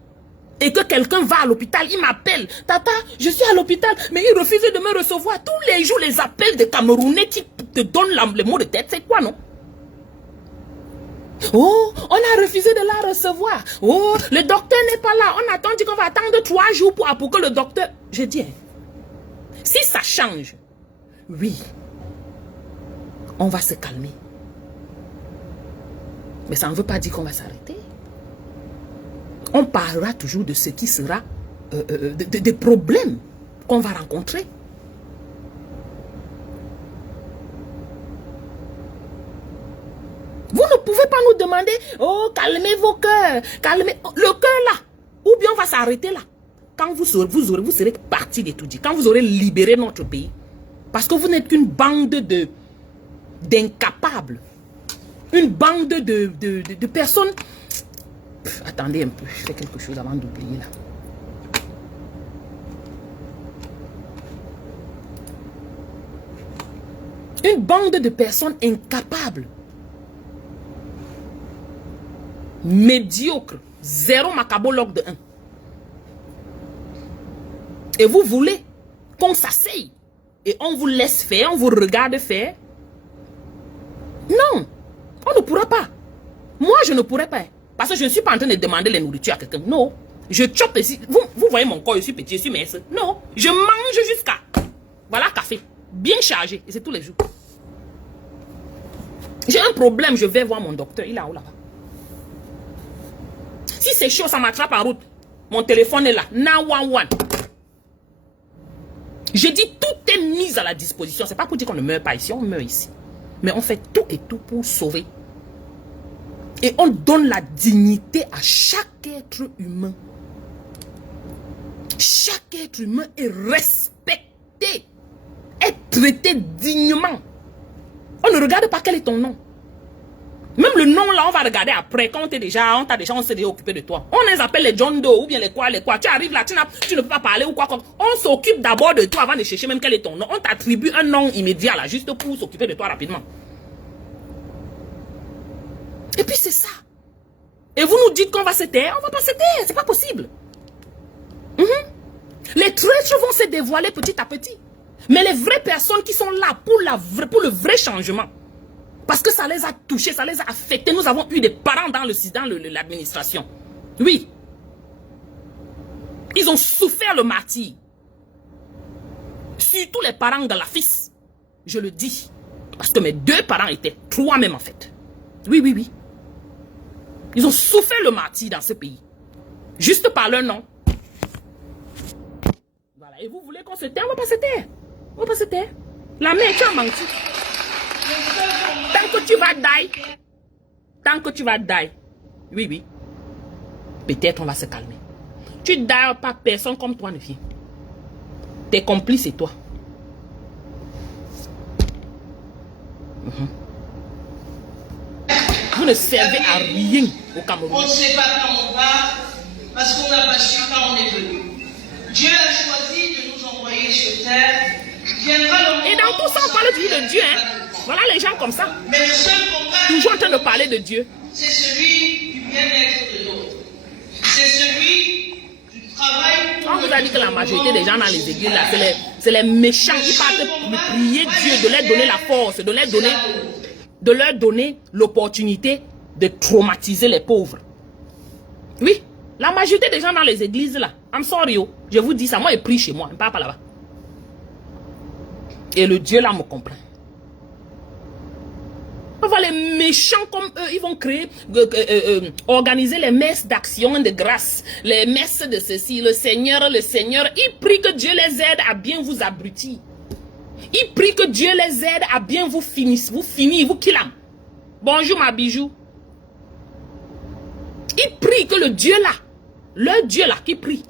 et que quelqu'un va à l'hôpital, il m'appelle, Tata, je suis à l'hôpital, mais il refuse de me recevoir. Tous les jours, les appels des Camerounais qui te donnent les mots de tête, c'est quoi, non? Oh, on a refusé de la recevoir. Oh, le docteur n'est pas là. On attend qu'on va attendre 3 jours pour que le docteur... Je dis, si ça change, oui, on va se calmer. Mais ça ne veut pas dire qu'on va s'arrêter. On parlera toujours de ce qui sera des problèmes qu'on va rencontrer. Vous ne pouvez pas nous demander, oh, calmez vos cœurs, calmez le cœur là. Ou bien on va s'arrêter là. Quand vous serez parti d'étudier, quand vous aurez libéré notre pays. Parce que vous n'êtes qu'une bande d'incapables. Une bande de personnes. Attendez un peu, je fais quelque chose avant d'oublier là. Une bande de personnes incapables. Médiocre, zéro macabologue de 1. Et vous voulez qu'on s'asseye et on vous laisse faire, on vous regarde faire? Non, on ne pourra pas. Moi, je ne pourrais pas. Parce que je ne suis pas en train de demander les nourritures à quelqu'un. Non, je chope ici. Vous voyez mon corps, je suis petit, je suis mince. Non, je mange jusqu'à... Voilà, café, bien chargé, et c'est tous les jours. J'ai un problème, je vais voir mon docteur, il est où là-bas? Si c'est chaud, ça m'attrape en route. Mon téléphone est là. 911. Je dis tout est mis à la disposition. C'est pas pour dire qu'on ne meurt pas ici, on meurt ici. Mais on fait tout et tout pour sauver. Et on donne la dignité à chaque être humain. Chaque être humain est respecté. Est traité dignement. On ne regarde pas quel est ton nom. Même le nom là, on va regarder après. Quand on s'est déjà occupé de toi. On les appelle les John Doe ou bien les quoi. Tu arrives là, tu ne peux pas parler ou quoi. On s'occupe d'abord de toi avant de chercher même quel est ton nom. On t'attribue un nom immédiat là, juste pour s'occuper de toi rapidement. Et puis c'est ça. Et vous nous dites qu'on va se taire, on va pas se taire, c'est pas possible. Les traîtres vont se dévoiler petit à petit. Mais les vraies personnes qui sont là pour le vrai changement, parce que ça les a touchés, ça les a affectés. Nous avons eu des parents dans l'administration. Oui. Ils ont souffert le martyre. Surtout les parents de la fils. Je le dis. Parce que mes 2 parents étaient 3 même en fait. Oui, oui, oui. Ils ont souffert le martyre dans ce pays. Juste par leur nom. Voilà. Et vous voulez qu'on se taire? On va pas se taire. On va pas se taire. La mère, tu as menti. Tant que tu vas die, tant que tu vas die, oui, oui, peut-être on va se calmer. Tu die pas, personne comme toi ne vient. Tes complices et toi. Vous ne servez à rien au Cameroun. On ne sait pas quand on part, parce qu'on n'a pas su quand on est venu. Dieu a choisi de nous envoyer sur terre. Et dans tout ça, on parle toujours de Dieu. Hein? Voilà les gens comme ça. Mais le seul combat, toujours en train de parler de Dieu. C'est celui du bien-être de l'autre. C'est celui du travail. On vous a dit que la majorité des gens dans les églises, là, c'est les méchants qui partent pour prier Dieu, de leur donner la force, de leur donner l'opportunité de traumatiser les pauvres. Oui, la majorité des gens dans les églises là, I'm sorry, je vous dis ça, moi je prie chez moi, je ne pars pas là-bas. Et le Dieu là me comprend. On voit les méchants comme eux, ils vont créer, organiser les messes d'action de grâce, les messes de ceci, le Seigneur, ils prient que Dieu les aide à bien vous abrutir. Ils prient que Dieu les aide à bien vous finir, vous killam. Bonjour ma bijou. Ils prient que le Dieu là, leur Dieu là qui prie,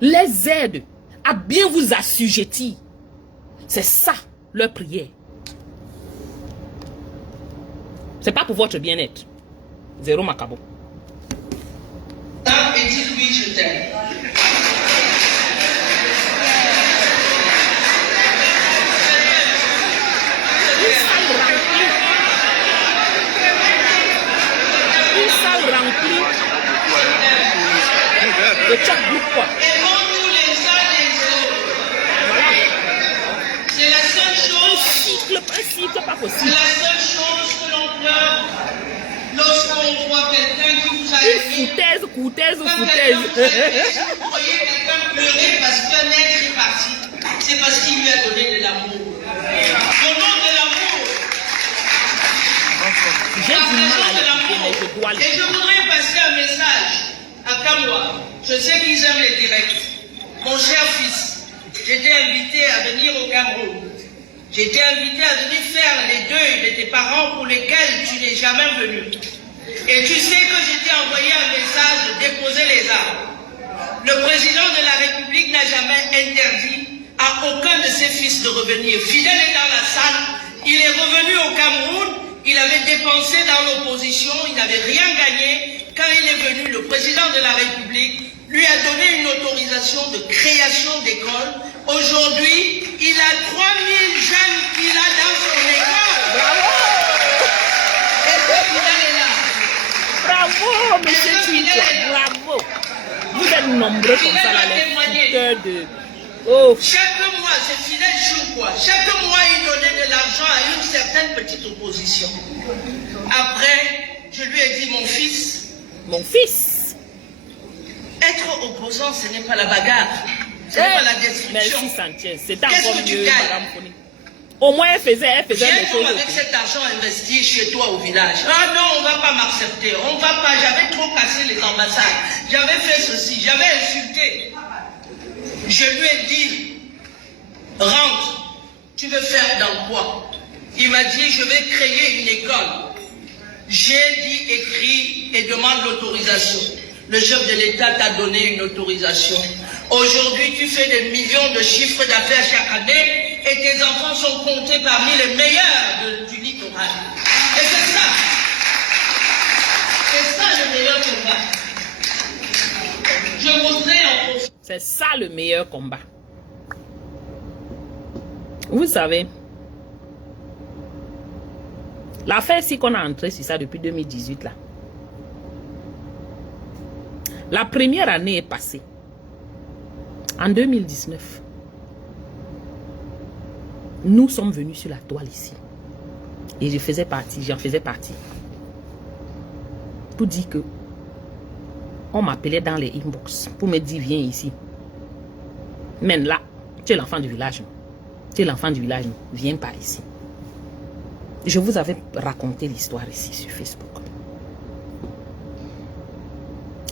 les aide à bien vous assujettir. C'est ça leur prière. C'est pas pour votre bien-être. Zéro macabo. Et dites-lui je t'aime. Une salle remplie de tchak-bouk quoi. Aimons-nous les uns les autres. Voilà. C'est la seule chose. Un cycle pas C'est possible. la seule chose que l'on pleure lorsqu'on voit quelqu'un qui vous a aimé. Courtaise. Quand quelqu'un vous a aimé, si vous voyez quelqu'un pleurer parce qu'un être est parti, c'est parce qu'il lui a donné de l'amour. Donnons de l'amour. J'ai du mal à l'écouter, mais je dois Et je l'écouter. voudrais passer un message à Kamwa. Je sais qu'ils aiment les directs. Mon cher fils, j'étais invité à venir au Cameroun. J'étais invité à venir faire les deuils de tes parents pour lesquels tu n'es jamais venu. Et tu sais que je t'ai envoyé un message de déposer les armes. Le président de la République n'a jamais interdit à aucun de ses fils de revenir. Fidèle est dans la salle, il est revenu au Cameroun, il avait dépensé dans l'opposition, il n'avait rien gagné. Quand il est venu, le président de la République lui a donné une autorisation de création d'école. Aujourd'hui, il a 3000 jeunes qu'il a dans son école. Bravo! Et le Fidèle est là. Bravo, monsieur Twitwa, bravo. Vous êtes nombreux comme ça, là, les fouteurs de... Oh, Chaque mois, c'est Fidèle Choukwa, chaque mois, il donnait de l'argent à une certaine petite opposition. Après, je lui ai dit, mon fils. être opposant, ce n'est pas la bagarre, ce n'est pas la destruction. Merci Sanchez, c'est Qu'est-ce encore que tu mieux, gagnes? Madame Foni. Au moins, elle faisait des Viens choses. avec cet argent investi chez toi au village. Ah non, on ne va pas m'accepter. On ne va pas. J'avais trop cassé les ambassades. J'avais fait ceci. J'avais insulté. Je lui ai dit, rentre. Tu veux faire dans quoi? Il m'a dit, je vais créer une école. J'ai dit, écris et demande l'autorisation. Le chef de l'État t'a donné une autorisation. Aujourd'hui, tu fais des millions de chiffres d'affaires chaque année et tes enfants sont comptés parmi les meilleurs du littoral. Et c'est ça. C'est ça le meilleur combat. Je voudrais en profiter. C'est ça le meilleur combat. Vous savez, l'affaire si qu'on a entré sur ça depuis 2018 là. La première année est passée. En 2019, nous sommes venus sur la toile ici. Et j'en faisais partie. Pour dire que on m'appelait dans les inbox pour me dire viens ici. Mais là, tu es l'enfant du village. Tu es l'enfant du village. Viens pas ici. Je vous avais raconté l'histoire ici sur Facebook.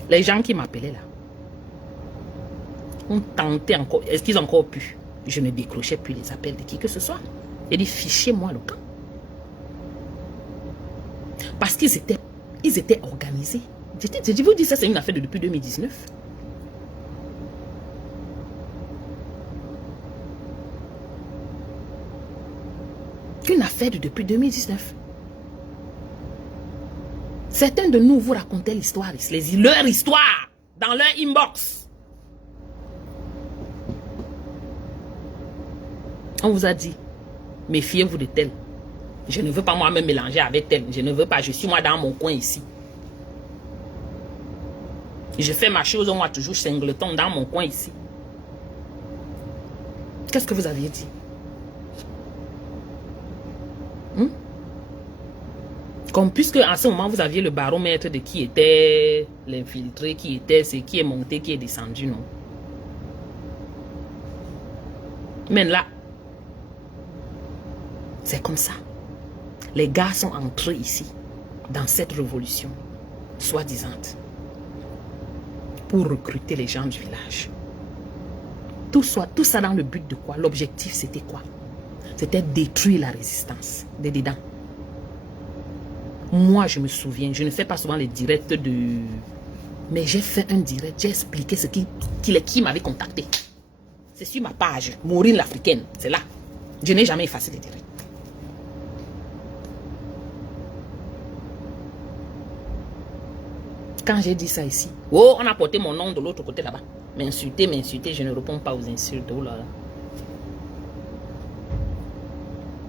Les gens qui m'appelaient là ont tenté encore. Est-ce qu'ils ont encore pu? Je ne décrochais plus les appels de qui que ce soit. J'ai dit fichez-moi le camp. Parce qu'ils étaient Ils étaient organisés. Je vous dis ça, c'est une affaire de depuis 2019. Une affaire de depuis 2019. Certains de nous vous racontaient l'histoire, leur histoire, dans leur inbox. On vous a dit, méfiez-vous de tel. Je ne veux pas moi me mélanger avec tel. Je ne veux pas, je suis moi dans mon coin ici. Je fais ma chose, moi toujours singleton dans mon coin ici. Qu'est-ce que vous aviez dit? Comme puisque en ce moment vous aviez le baromètre de qui était l'infiltré, qui était ce qui est monté, qui est descendu, non? Mais là, c'est comme ça. Les gars sont entrés ici, dans cette révolution, soi-disant, pour recruter les gens du village. Tout ça dans le but de quoi? L'objectif, c'était quoi? C'était détruire la résistance, de dedans. Moi, je me souviens, je ne fais pas souvent les directs de... Mais j'ai fait un direct, j'ai expliqué ce qui m'avait contacté. C'est sur ma page, Maureen l'Africaine, c'est là. Je n'ai jamais effacé les directs. Quand j'ai dit ça ici, oh, on a porté mon nom de l'autre côté là-bas. M'insulter, je ne réponds pas aux insultes. Oh là là.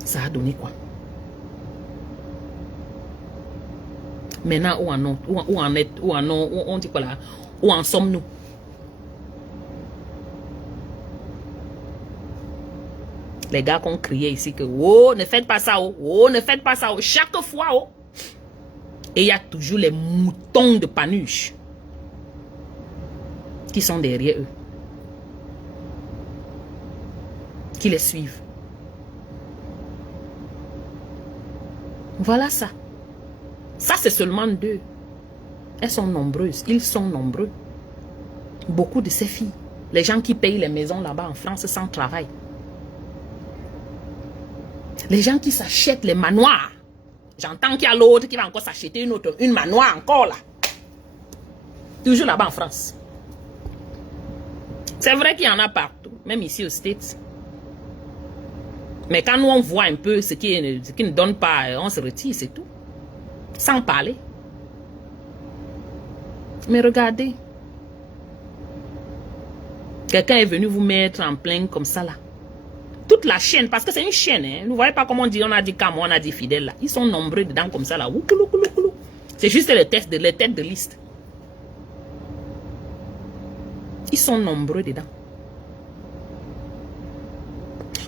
Ça a donné quoi? Maintenant, où en sommes-nous? Les gars qui ont crié ici que, oh, ne faites pas ça, oh, ne faites pas ça, oh, chaque fois, oh. Et il y a toujours les moutons de Panuche qui sont derrière eux, qui les suivent. Voilà ça. Ça, c'est seulement 2. Elles sont nombreuses. Ils sont nombreux. Beaucoup de ces filles. Les gens qui payent les maisons là-bas en France sans travail. Les gens qui s'achètent les manoirs. J'entends qu'il y a l'autre qui va encore s'acheter une manoir encore là. Toujours là-bas en France. C'est vrai qu'il y en a partout. Même ici aux States. Mais quand nous on voit un peu ce qui ne donne pas, on se retire, c'est tout. Sans parler. Mais regardez. Quelqu'un est venu vous mettre en plein comme ça là. Toute la chaîne, parce que c'est une chaîne. Hein. Vous ne voyez pas comment on dit, on a dit Camo, on a dit Fidèle là. Ils sont nombreux dedans comme ça là. C'est juste les têtes de liste. Ils sont nombreux dedans.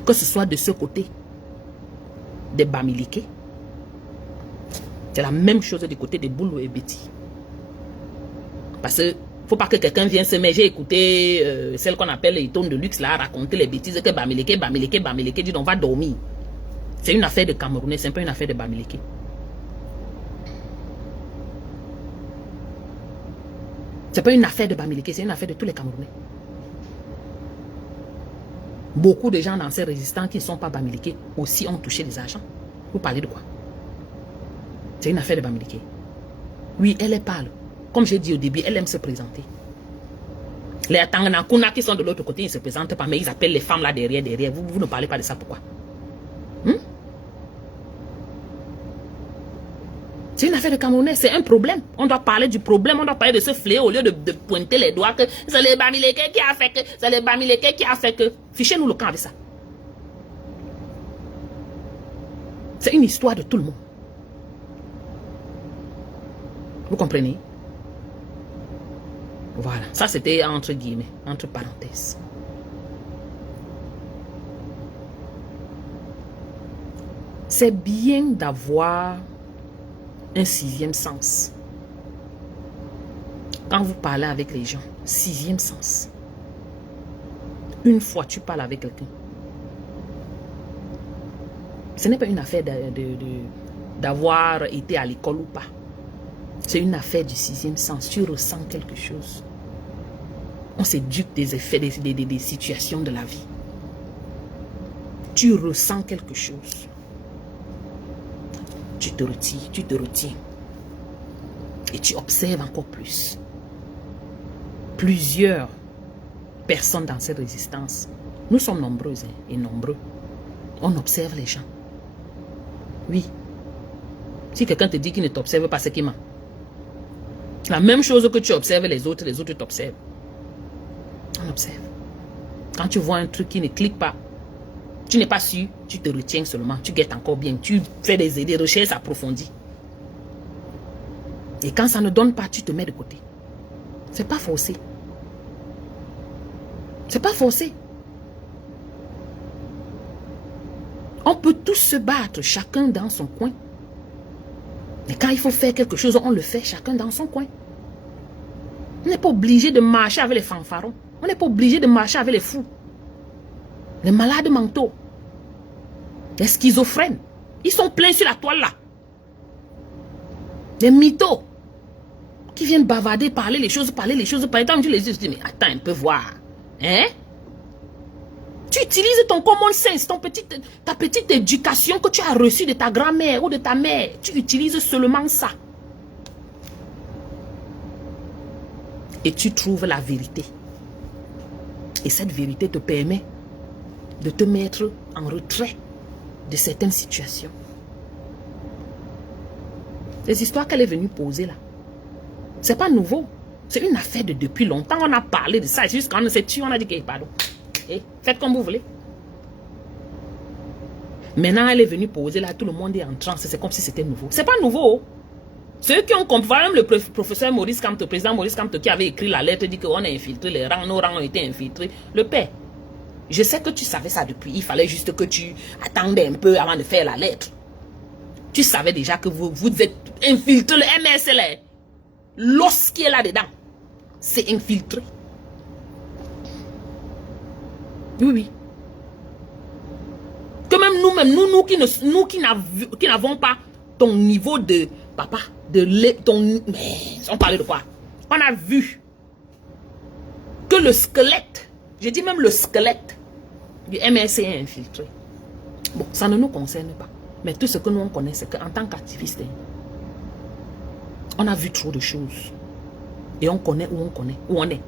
Que ce soit de ce côté des Bamileke. C'est la même chose du côté de Boulou et Betty. Parce que faut pas que quelqu'un vienne se mettre. J'ai écouté celle qu'on appelle les tonnes de luxe là, raconter les bêtises que Bamileke, dit on va dormir. C'est une affaire de Camerounais, c'est pas une affaire de Bamileke. C'est pas une affaire de Bamileke, c'est une affaire de tous les Camerounais. Beaucoup de gens dans ces résistants qui ne sont pas Bamileke aussi ont touché des argents. Vous parlez de quoi? C'est une affaire de Bamileke. Oui, elle parle. Comme j'ai dit au début, elle aime se présenter. Les Tanganakuna qui sont de l'autre côté, ils ne se présentent pas, mais ils appellent les femmes là derrière. Vous ne parlez pas de ça, pourquoi? C'est une affaire de Camerounais, c'est un problème. On doit parler du problème, on doit parler de ce fléau au lieu de pointer les doigts que c'est les Bamileke qui a fait que, c'est les Bamileke qui a fait que. Fichez-nous le camp avec ça. C'est une histoire de tout le monde. Vous comprenez? Voilà, ça c'était entre guillemets, entre parenthèses. C'est bien d'avoir un 6e sens. Quand vous parlez avec les gens, 6e sens. Une fois tu parles avec quelqu'un, ce n'est pas une affaire d'avoir été à l'école ou pas. C'est une affaire du 6e sens. Tu ressens quelque chose. On s'éduque des effets, des situations de la vie. Tu ressens quelque chose. Tu te retires, tu te retiens. Et tu observes encore plus. Plusieurs personnes dans cette résistance. Nous sommes nombreuses et nombreux. On observe les gens. Oui. Si quelqu'un te dit qu'il ne t'observe pas, c'est qu'il ment. La même chose que tu observes les autres t'observent. On observe. Quand tu vois un truc qui ne clique pas, tu n'es pas sûr, tu te retiens seulement, tu guettes encore bien, tu fais des recherches approfondies. Et quand ça ne donne pas, tu te mets de côté. C'est pas forcé. C'est pas forcé. On peut tous se battre, chacun dans son coin. Mais quand il faut faire quelque chose, on le fait chacun dans son coin. On n'est pas obligé de marcher avec les fanfarons. On n'est pas obligé de marcher avec les fous. Les malades mentaux. Les schizophrènes. Ils sont pleins sur la toile là. Les mythos. Qui viennent bavarder, parler les choses. Par exemple, tu les dis, mais attends un peu, voir. Hein? Tu utilises ton common sense, ta petite éducation que tu as reçue de ta grand-mère ou de ta mère. Tu utilises seulement ça. Et tu trouves la vérité. Et cette vérité te permet de te mettre en retrait de certaines situations. Les histoires qu'elle est venue poser là, c'est pas nouveau. C'est une affaire de depuis longtemps. On a parlé de ça. Jusqu'à on s'est tué, on a dit que pardon. Et faites comme vous voulez. Maintenant, elle est venue poser là, tout le monde est en transe. C'est comme si c'était nouveau. C'est pas nouveau. Ceux qui ont compris, même le professeur Maurice Kamto, le président Maurice Kamto qui avait écrit la lettre, dit qu'on a infiltré les rangs, nos rangs ont été infiltrés. Le père, je sais que tu savais ça depuis. Il fallait juste que tu attendais un peu avant de faire la lettre. Tu savais déjà que vous êtes infiltré, le MSL. L'os qui est là-dedans, c'est infiltré. Oui, oui. Que même nous qui n'avons pas ton niveau de papa, on parlait de quoi? On a vu que le squelette, je dis même le squelette du MRC est infiltré. Bon, ça ne nous concerne pas. Mais tout ce que nous on connaît, c'est qu'en tant qu'activiste, on a vu trop de choses. Et on connaît où on est.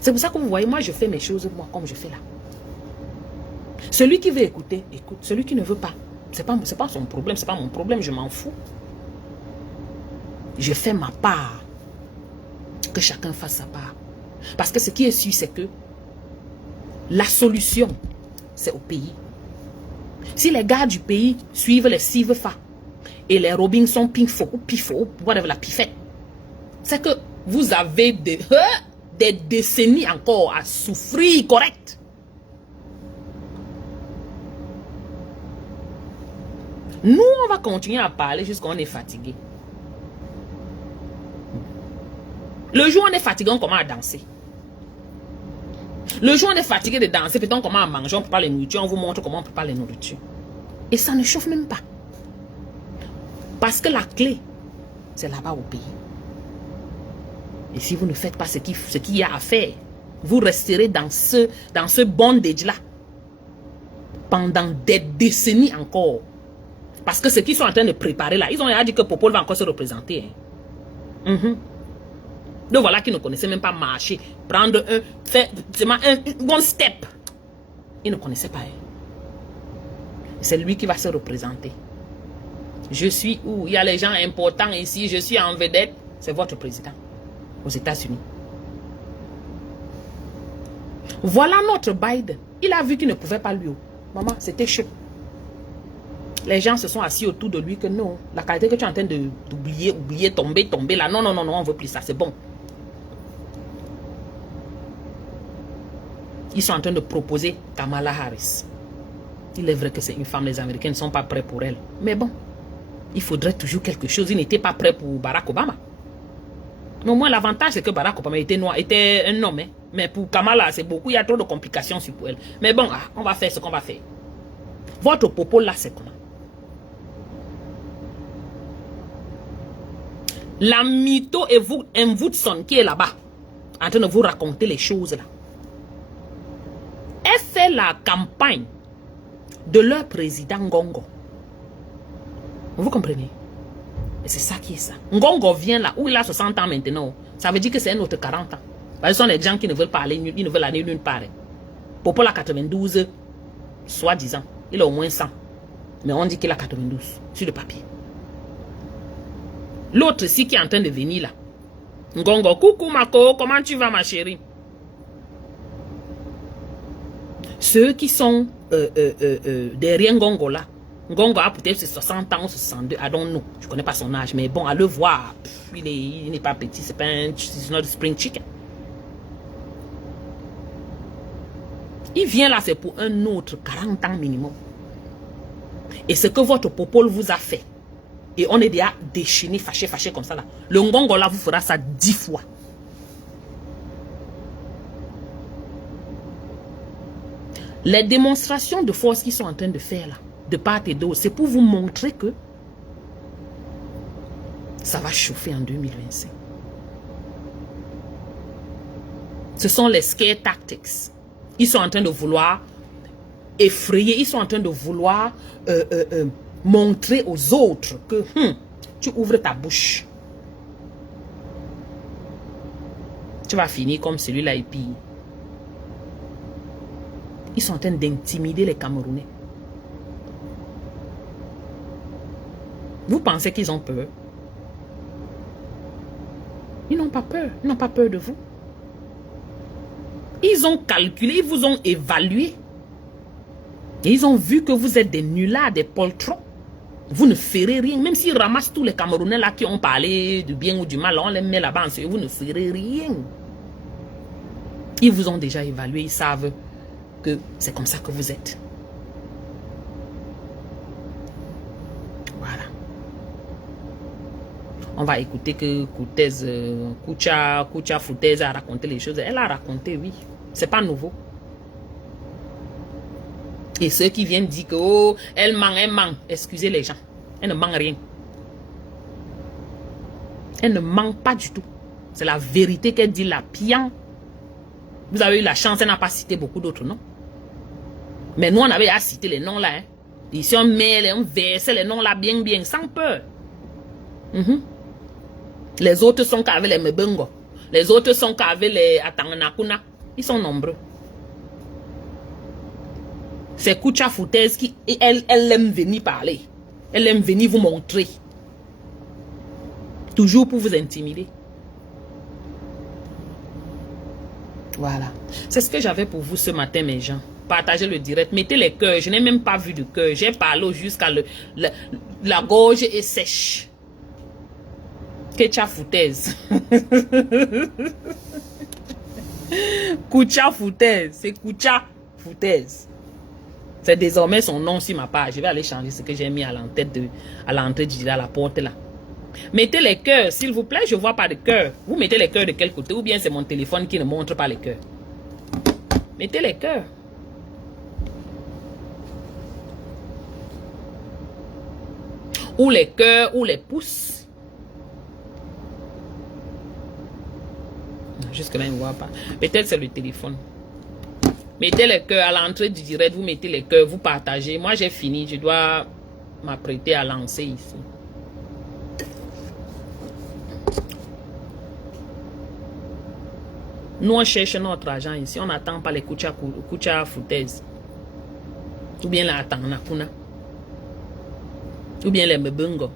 C'est pour ça que vous voyez, moi je fais mes choses, moi comme je fais là. Celui qui veut écouter, écoute. Celui qui ne veut pas, c'est pas son problème, c'est pas mon problème, je m'en fous. Je fais ma part. Que chacun fasse sa part. Parce que ce qui est sûr, c'est que la solution, c'est au pays. Si les gars du pays suivent les Sivefa et les Robinson Pinfo ou Pifo, whatever la pifette, c'est que vous avez des décennies encore à souffrir correct. Nous, on va continuer à parler jusqu'à on est fatigué. Le jour où on est fatigué, on commence à danser. Le jour où on est fatigué de danser, peut-être on commence à manger, on prépare les nourritures, on vous montre comment on prépare les nourritures. Et ça ne chauffe même pas. Parce que la clé, c'est là-bas au pays. Et si vous ne faites pas ce qu'il y a à faire, vous resterez dans ce bondage-là pendant des décennies encore. Parce que ce qu'ils sont en train de préparer là, ils ont dit que Popol va encore se représenter. Donc voilà qu'ils ne connaissaient même pas marcher, prendre un one step. Ils ne connaissaient pas. C'est lui qui va se représenter. Je suis où? Il y a les gens importants ici, je suis en vedette. C'est votre président aux États-Unis. Voilà notre Biden. Il a vu qu'il ne pouvait pas lui. Maman, c'était chaud. Les gens se sont assis autour de lui que non, la qualité que tu es en train d'oublier, tomber là. Non, on ne veut plus ça, c'est bon. Ils sont en train de proposer Kamala Harris. Il est vrai que c'est une femme, les Américains ne sont pas prêts pour elle. Mais bon, il faudrait toujours quelque chose. Ils n'étaient pas prêts pour Barack Obama. Mais au moins, l'avantage, c'est que Barack Obama était un homme. Hein. Mais pour Kamala, c'est beaucoup. Il y a trop de complications sur elle. Mais bon, on va faire ce qu'on va faire. Votre popo là, c'est comment? La mytho et vous, Woodson qui est là-bas, en train de vous raconter les choses là. Elle fait la campagne de leur président Gongo. Vous comprenez? Et c'est ça qui est ça. Ngongo vient là, où il a 60 ans maintenant. Ça veut dire que c'est un autre 40 ans. Ce sont les gens qui ne veulent pas aller, ils ne veulent aller nulle part. Popo a 92, soi-disant. Il a au moins 100. Mais on dit qu'il a 92 sur le papier. L'autre ici qui est en train de venir là. Ngongo, coucou Mako, comment tu vas ma chérie? Ceux qui sont derrière Ngongo là. Ngongo a peut-être 60 ans ou 62, I don't know. Je ne connais pas son âge, mais bon, à le voir, il n'est pas petit, c'est pas un spring chicken. Il vient là, c'est pour un autre 40 ans minimum. Et ce que votre popole vous a fait, et on est déjà déchaîné, fâché comme ça là. Le Ngongo là vous fera ça 10 fois. Les démonstrations de force qu'ils sont en train de faire là, de part et d'autre, c'est pour vous montrer que ça va chauffer en 2025. Ce sont les scare tactics. Ils sont en train de vouloir effrayer, ils sont en train de vouloir montrer aux autres que tu ouvres ta bouche. Tu vas finir comme celui-là et puis ils sont en train d'intimider les Camerounais. Vous pensez qu'ils ont peur? Ils n'ont pas peur. Ils n'ont pas peur de vous. Ils ont calculé, ils vous ont évalué. Et ils ont vu que vous êtes des nullards, des poltrons. Vous ne ferez rien. Même s'ils ramassent tous les Camerounais là qui ont parlé du bien ou du mal, on les met là-bas, vous ne ferez rien. Ils vous ont déjà évalué, ils savent que c'est comme ça que vous êtes. Voilà. On va écouter que Koucha Foutaise a raconté les choses. Elle a raconté, oui. C'est pas nouveau. Et ceux qui viennent dire que oh, elle ment. Excusez les gens. Elle ne ment rien. Elle ne ment pas du tout. C'est la vérité qu'elle dit, la pian. Vous avez eu la chance, elle n'a pas cité beaucoup d'autres noms. Mais nous, on avait à citer les noms là. Hein. Ici, on met, on verse les noms là bien, sans peur. Les autres sont qu'avec les Mebungo. Les autres sont qu'avec les Atanganakuna. Ils sont nombreux. C'est Koucha Foutaise qui, elle aime venir parler. Elle aime venir vous montrer. Toujours pour vous intimider. Voilà. C'est ce que j'avais pour vous ce matin, mes gens. Partagez le direct. Mettez les cœurs. Je n'ai même pas vu de cœur. J'ai parlé jusqu'à la gorge est sèche. Koucha Foutaise. Koucha Foutaise. C'est Koucha Foutaise. C'est désormais son nom sur ma page. Je vais aller changer ce que j'ai mis à l'entrée du à la porte là. Mettez les cœurs, s'il vous plaît. Je ne vois pas de cœur. Vous mettez les cœurs de quel côté? Ou bien c'est mon téléphone qui ne montre pas les cœurs. Mettez les cœurs. Ou les cœurs, ou les pouces. Jusque-là, il ne voit pas. Peut-être c'est le téléphone. Mettez les cœurs à l'entrée du direct. Vous mettez les cœurs, vous partagez. Moi, j'ai fini. Je dois m'apprêter à lancer ici. Nous, on cherche notre argent ici. On n'attend pas les Koucha Foutaise. Ou bien la Atanganakuna. Ou bien les Mbungo.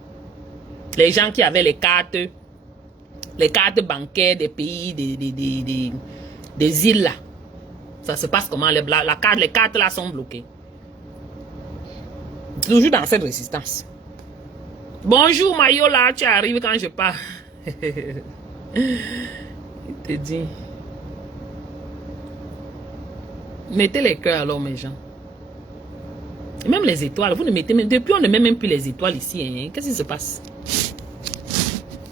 Les gens qui avaient les cartes bancaires des pays, des îles là. Ça se passe comment? Les cartes là sont bloquées. Toujours dans cette résistance. Bonjour Mayola, tu arrives quand je pars. Il te dit. Mettez les cœurs alors mes gens. Et même les étoiles, vous ne mettez même. Depuis on ne met même plus les étoiles ici. Hein. Qu'est-ce qui se passe?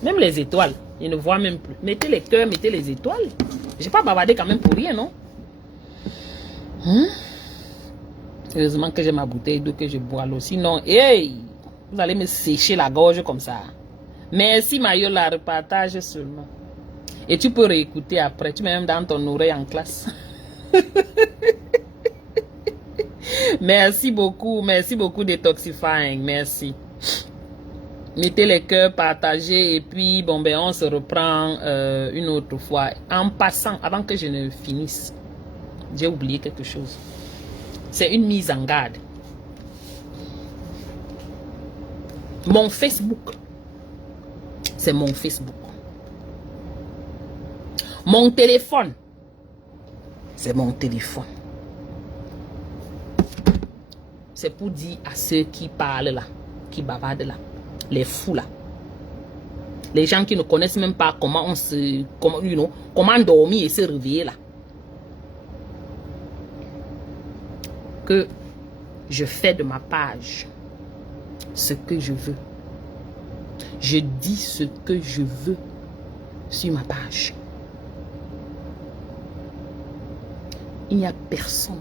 Même les étoiles, ils ne voient même plus. Mettez les cœurs, mettez les étoiles. J'ai pas bavardé quand même pour rien, non? Heureusement que j'ai ma bouteille d'eau que je bois l'eau. Sinon, hey, vous allez me sécher la gorge comme ça. Merci Mayola, repartage seulement. Et tu peux réécouter après. Tu mets même dans ton oreille en classe. Merci beaucoup Detoxifying. Merci. Mettez les cœurs, partagez et puis bon ben on se reprend une autre fois. En passant, avant que je ne finisse, j'ai oublié quelque chose. C'est une mise en garde. Mon Facebook, c'est mon Facebook. Mon téléphone, c'est mon téléphone. C'est pour dire à ceux qui parlent là, qui bavardent là, les fous là, les gens qui ne connaissent même pas comment on se, comment dormir et se réveiller là, que je fais de ma page ce que je veux. Je dis ce que je veux sur ma page. Il n'y a personne.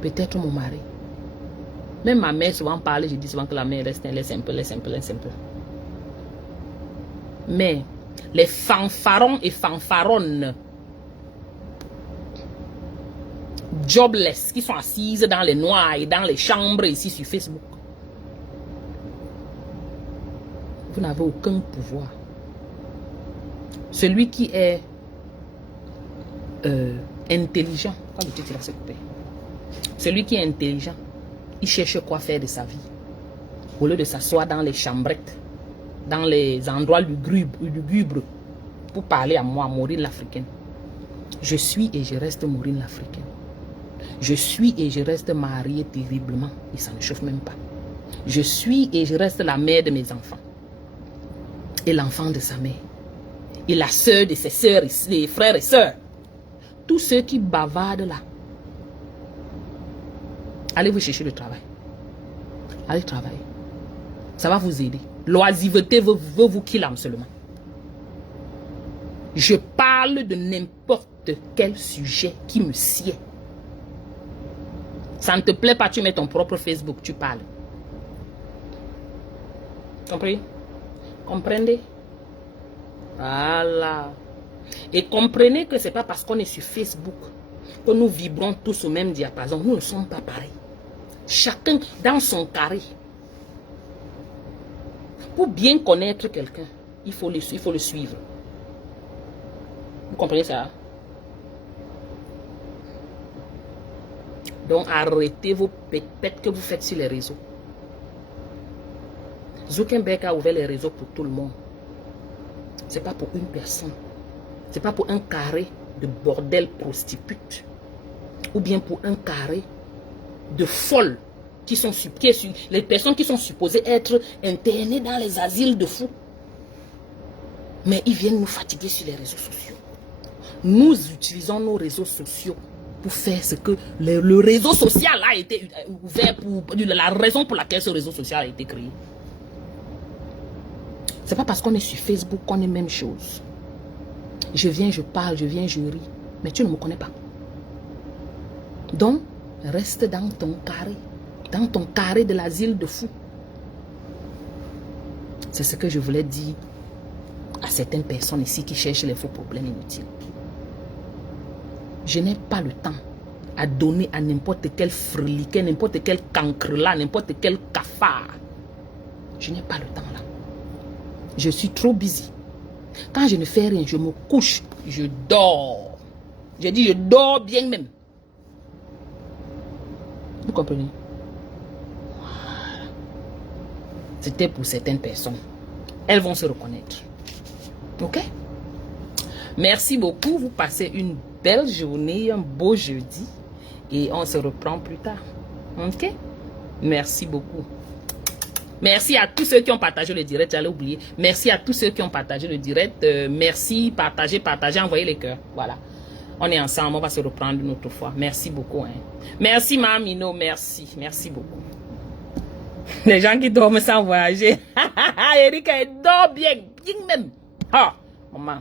Peut-être mon mari. Même ma mère souvent parle, je dis souvent que la mère laisse un peu. Mais les fanfarons et fanfaronnes jobless qui sont assises dans les noirs et dans les chambres ici sur Facebook, vous n'avez aucun pouvoir. Celui qui est intelligent, quand le titre va se couper, celui qui est intelligent, il cherche quoi faire de sa vie. Au lieu de s'asseoir dans les chambrettes, dans les endroits lugubres, pour parler à moi, Maureen l'Africaine. Je suis et je reste Maureen l'Africaine. Je suis et je reste mariée terriblement. Et ça ne chauffe même pas. Je suis et je reste la mère de mes enfants. Et l'enfant de sa mère. Et la sœur de ses sœurs, les frères et sœurs. Tous ceux qui bavardent là. Allez vous chercher le travail. Allez travailler. Ça va vous aider. L'oisiveté veut vous qu'il âme seulement. Je parle de n'importe quel sujet qui me sied. Ça ne te plaît pas, tu mets ton propre Facebook, tu parles. Compris? Comprenez? Voilà. Et comprenez que ce n'est pas parce qu'on est sur Facebook que nous vibrons tous au même diapason. Nous ne sommes pas pareils. Chacun dans son carré. Pour bien connaître quelqu'un, il faut le suivre. Vous comprenez ça? Donc arrêtez vos pépettes que vous faites sur les réseaux. Zuckerberg a ouvert les réseaux pour tout le monde. Ce n'est pas pour une personne. Ce n'est pas pour un carré de bordel prostitute. Ou bien pour un carré de folles les personnes qui sont supposées être internées dans les asiles de fous. Mais ils viennent nous fatiguer sur les réseaux sociaux. Nous utilisons nos réseaux sociaux pour faire ce que le réseau social a été ouvert pour la raison pour laquelle ce réseau social a été créé. C'est pas parce qu'on est sur Facebook qu'on est même chose. Je viens, je parle, je viens, je ris. Mais tu ne me connais pas. Donc, reste dans ton carré. Dans ton carré de l'asile de fous. C'est ce que je voulais dire à certaines personnes ici qui cherchent les faux problèmes inutiles. Je n'ai pas le temps à donner à n'importe quel freliquet, n'importe quel cancre là, n'importe quel cafard. Je n'ai pas le temps là. Je suis trop busy. Quand je ne fais rien, je me couche, je dors. J'ai dit je dors bien même. Vous comprenez? Voilà. C'était pour certaines personnes. Elles vont se reconnaître. Ok? Merci beaucoup. Vous passez une belle journée, un beau jeudi. Et on se reprend plus tard. Ok? Merci beaucoup. Merci à tous ceux qui ont partagé le direct. J'allais oublier. Merci à tous ceux qui ont partagé le direct. Merci. Partagez, envoyez les cœurs. Voilà. On est ensemble. On va se reprendre une autre fois. Merci beaucoup. Hein. Merci, Mamino. Merci. Merci beaucoup. Les gens qui dorment sans voyager. Erika, elle dort bien. Bien même. Ah, maman.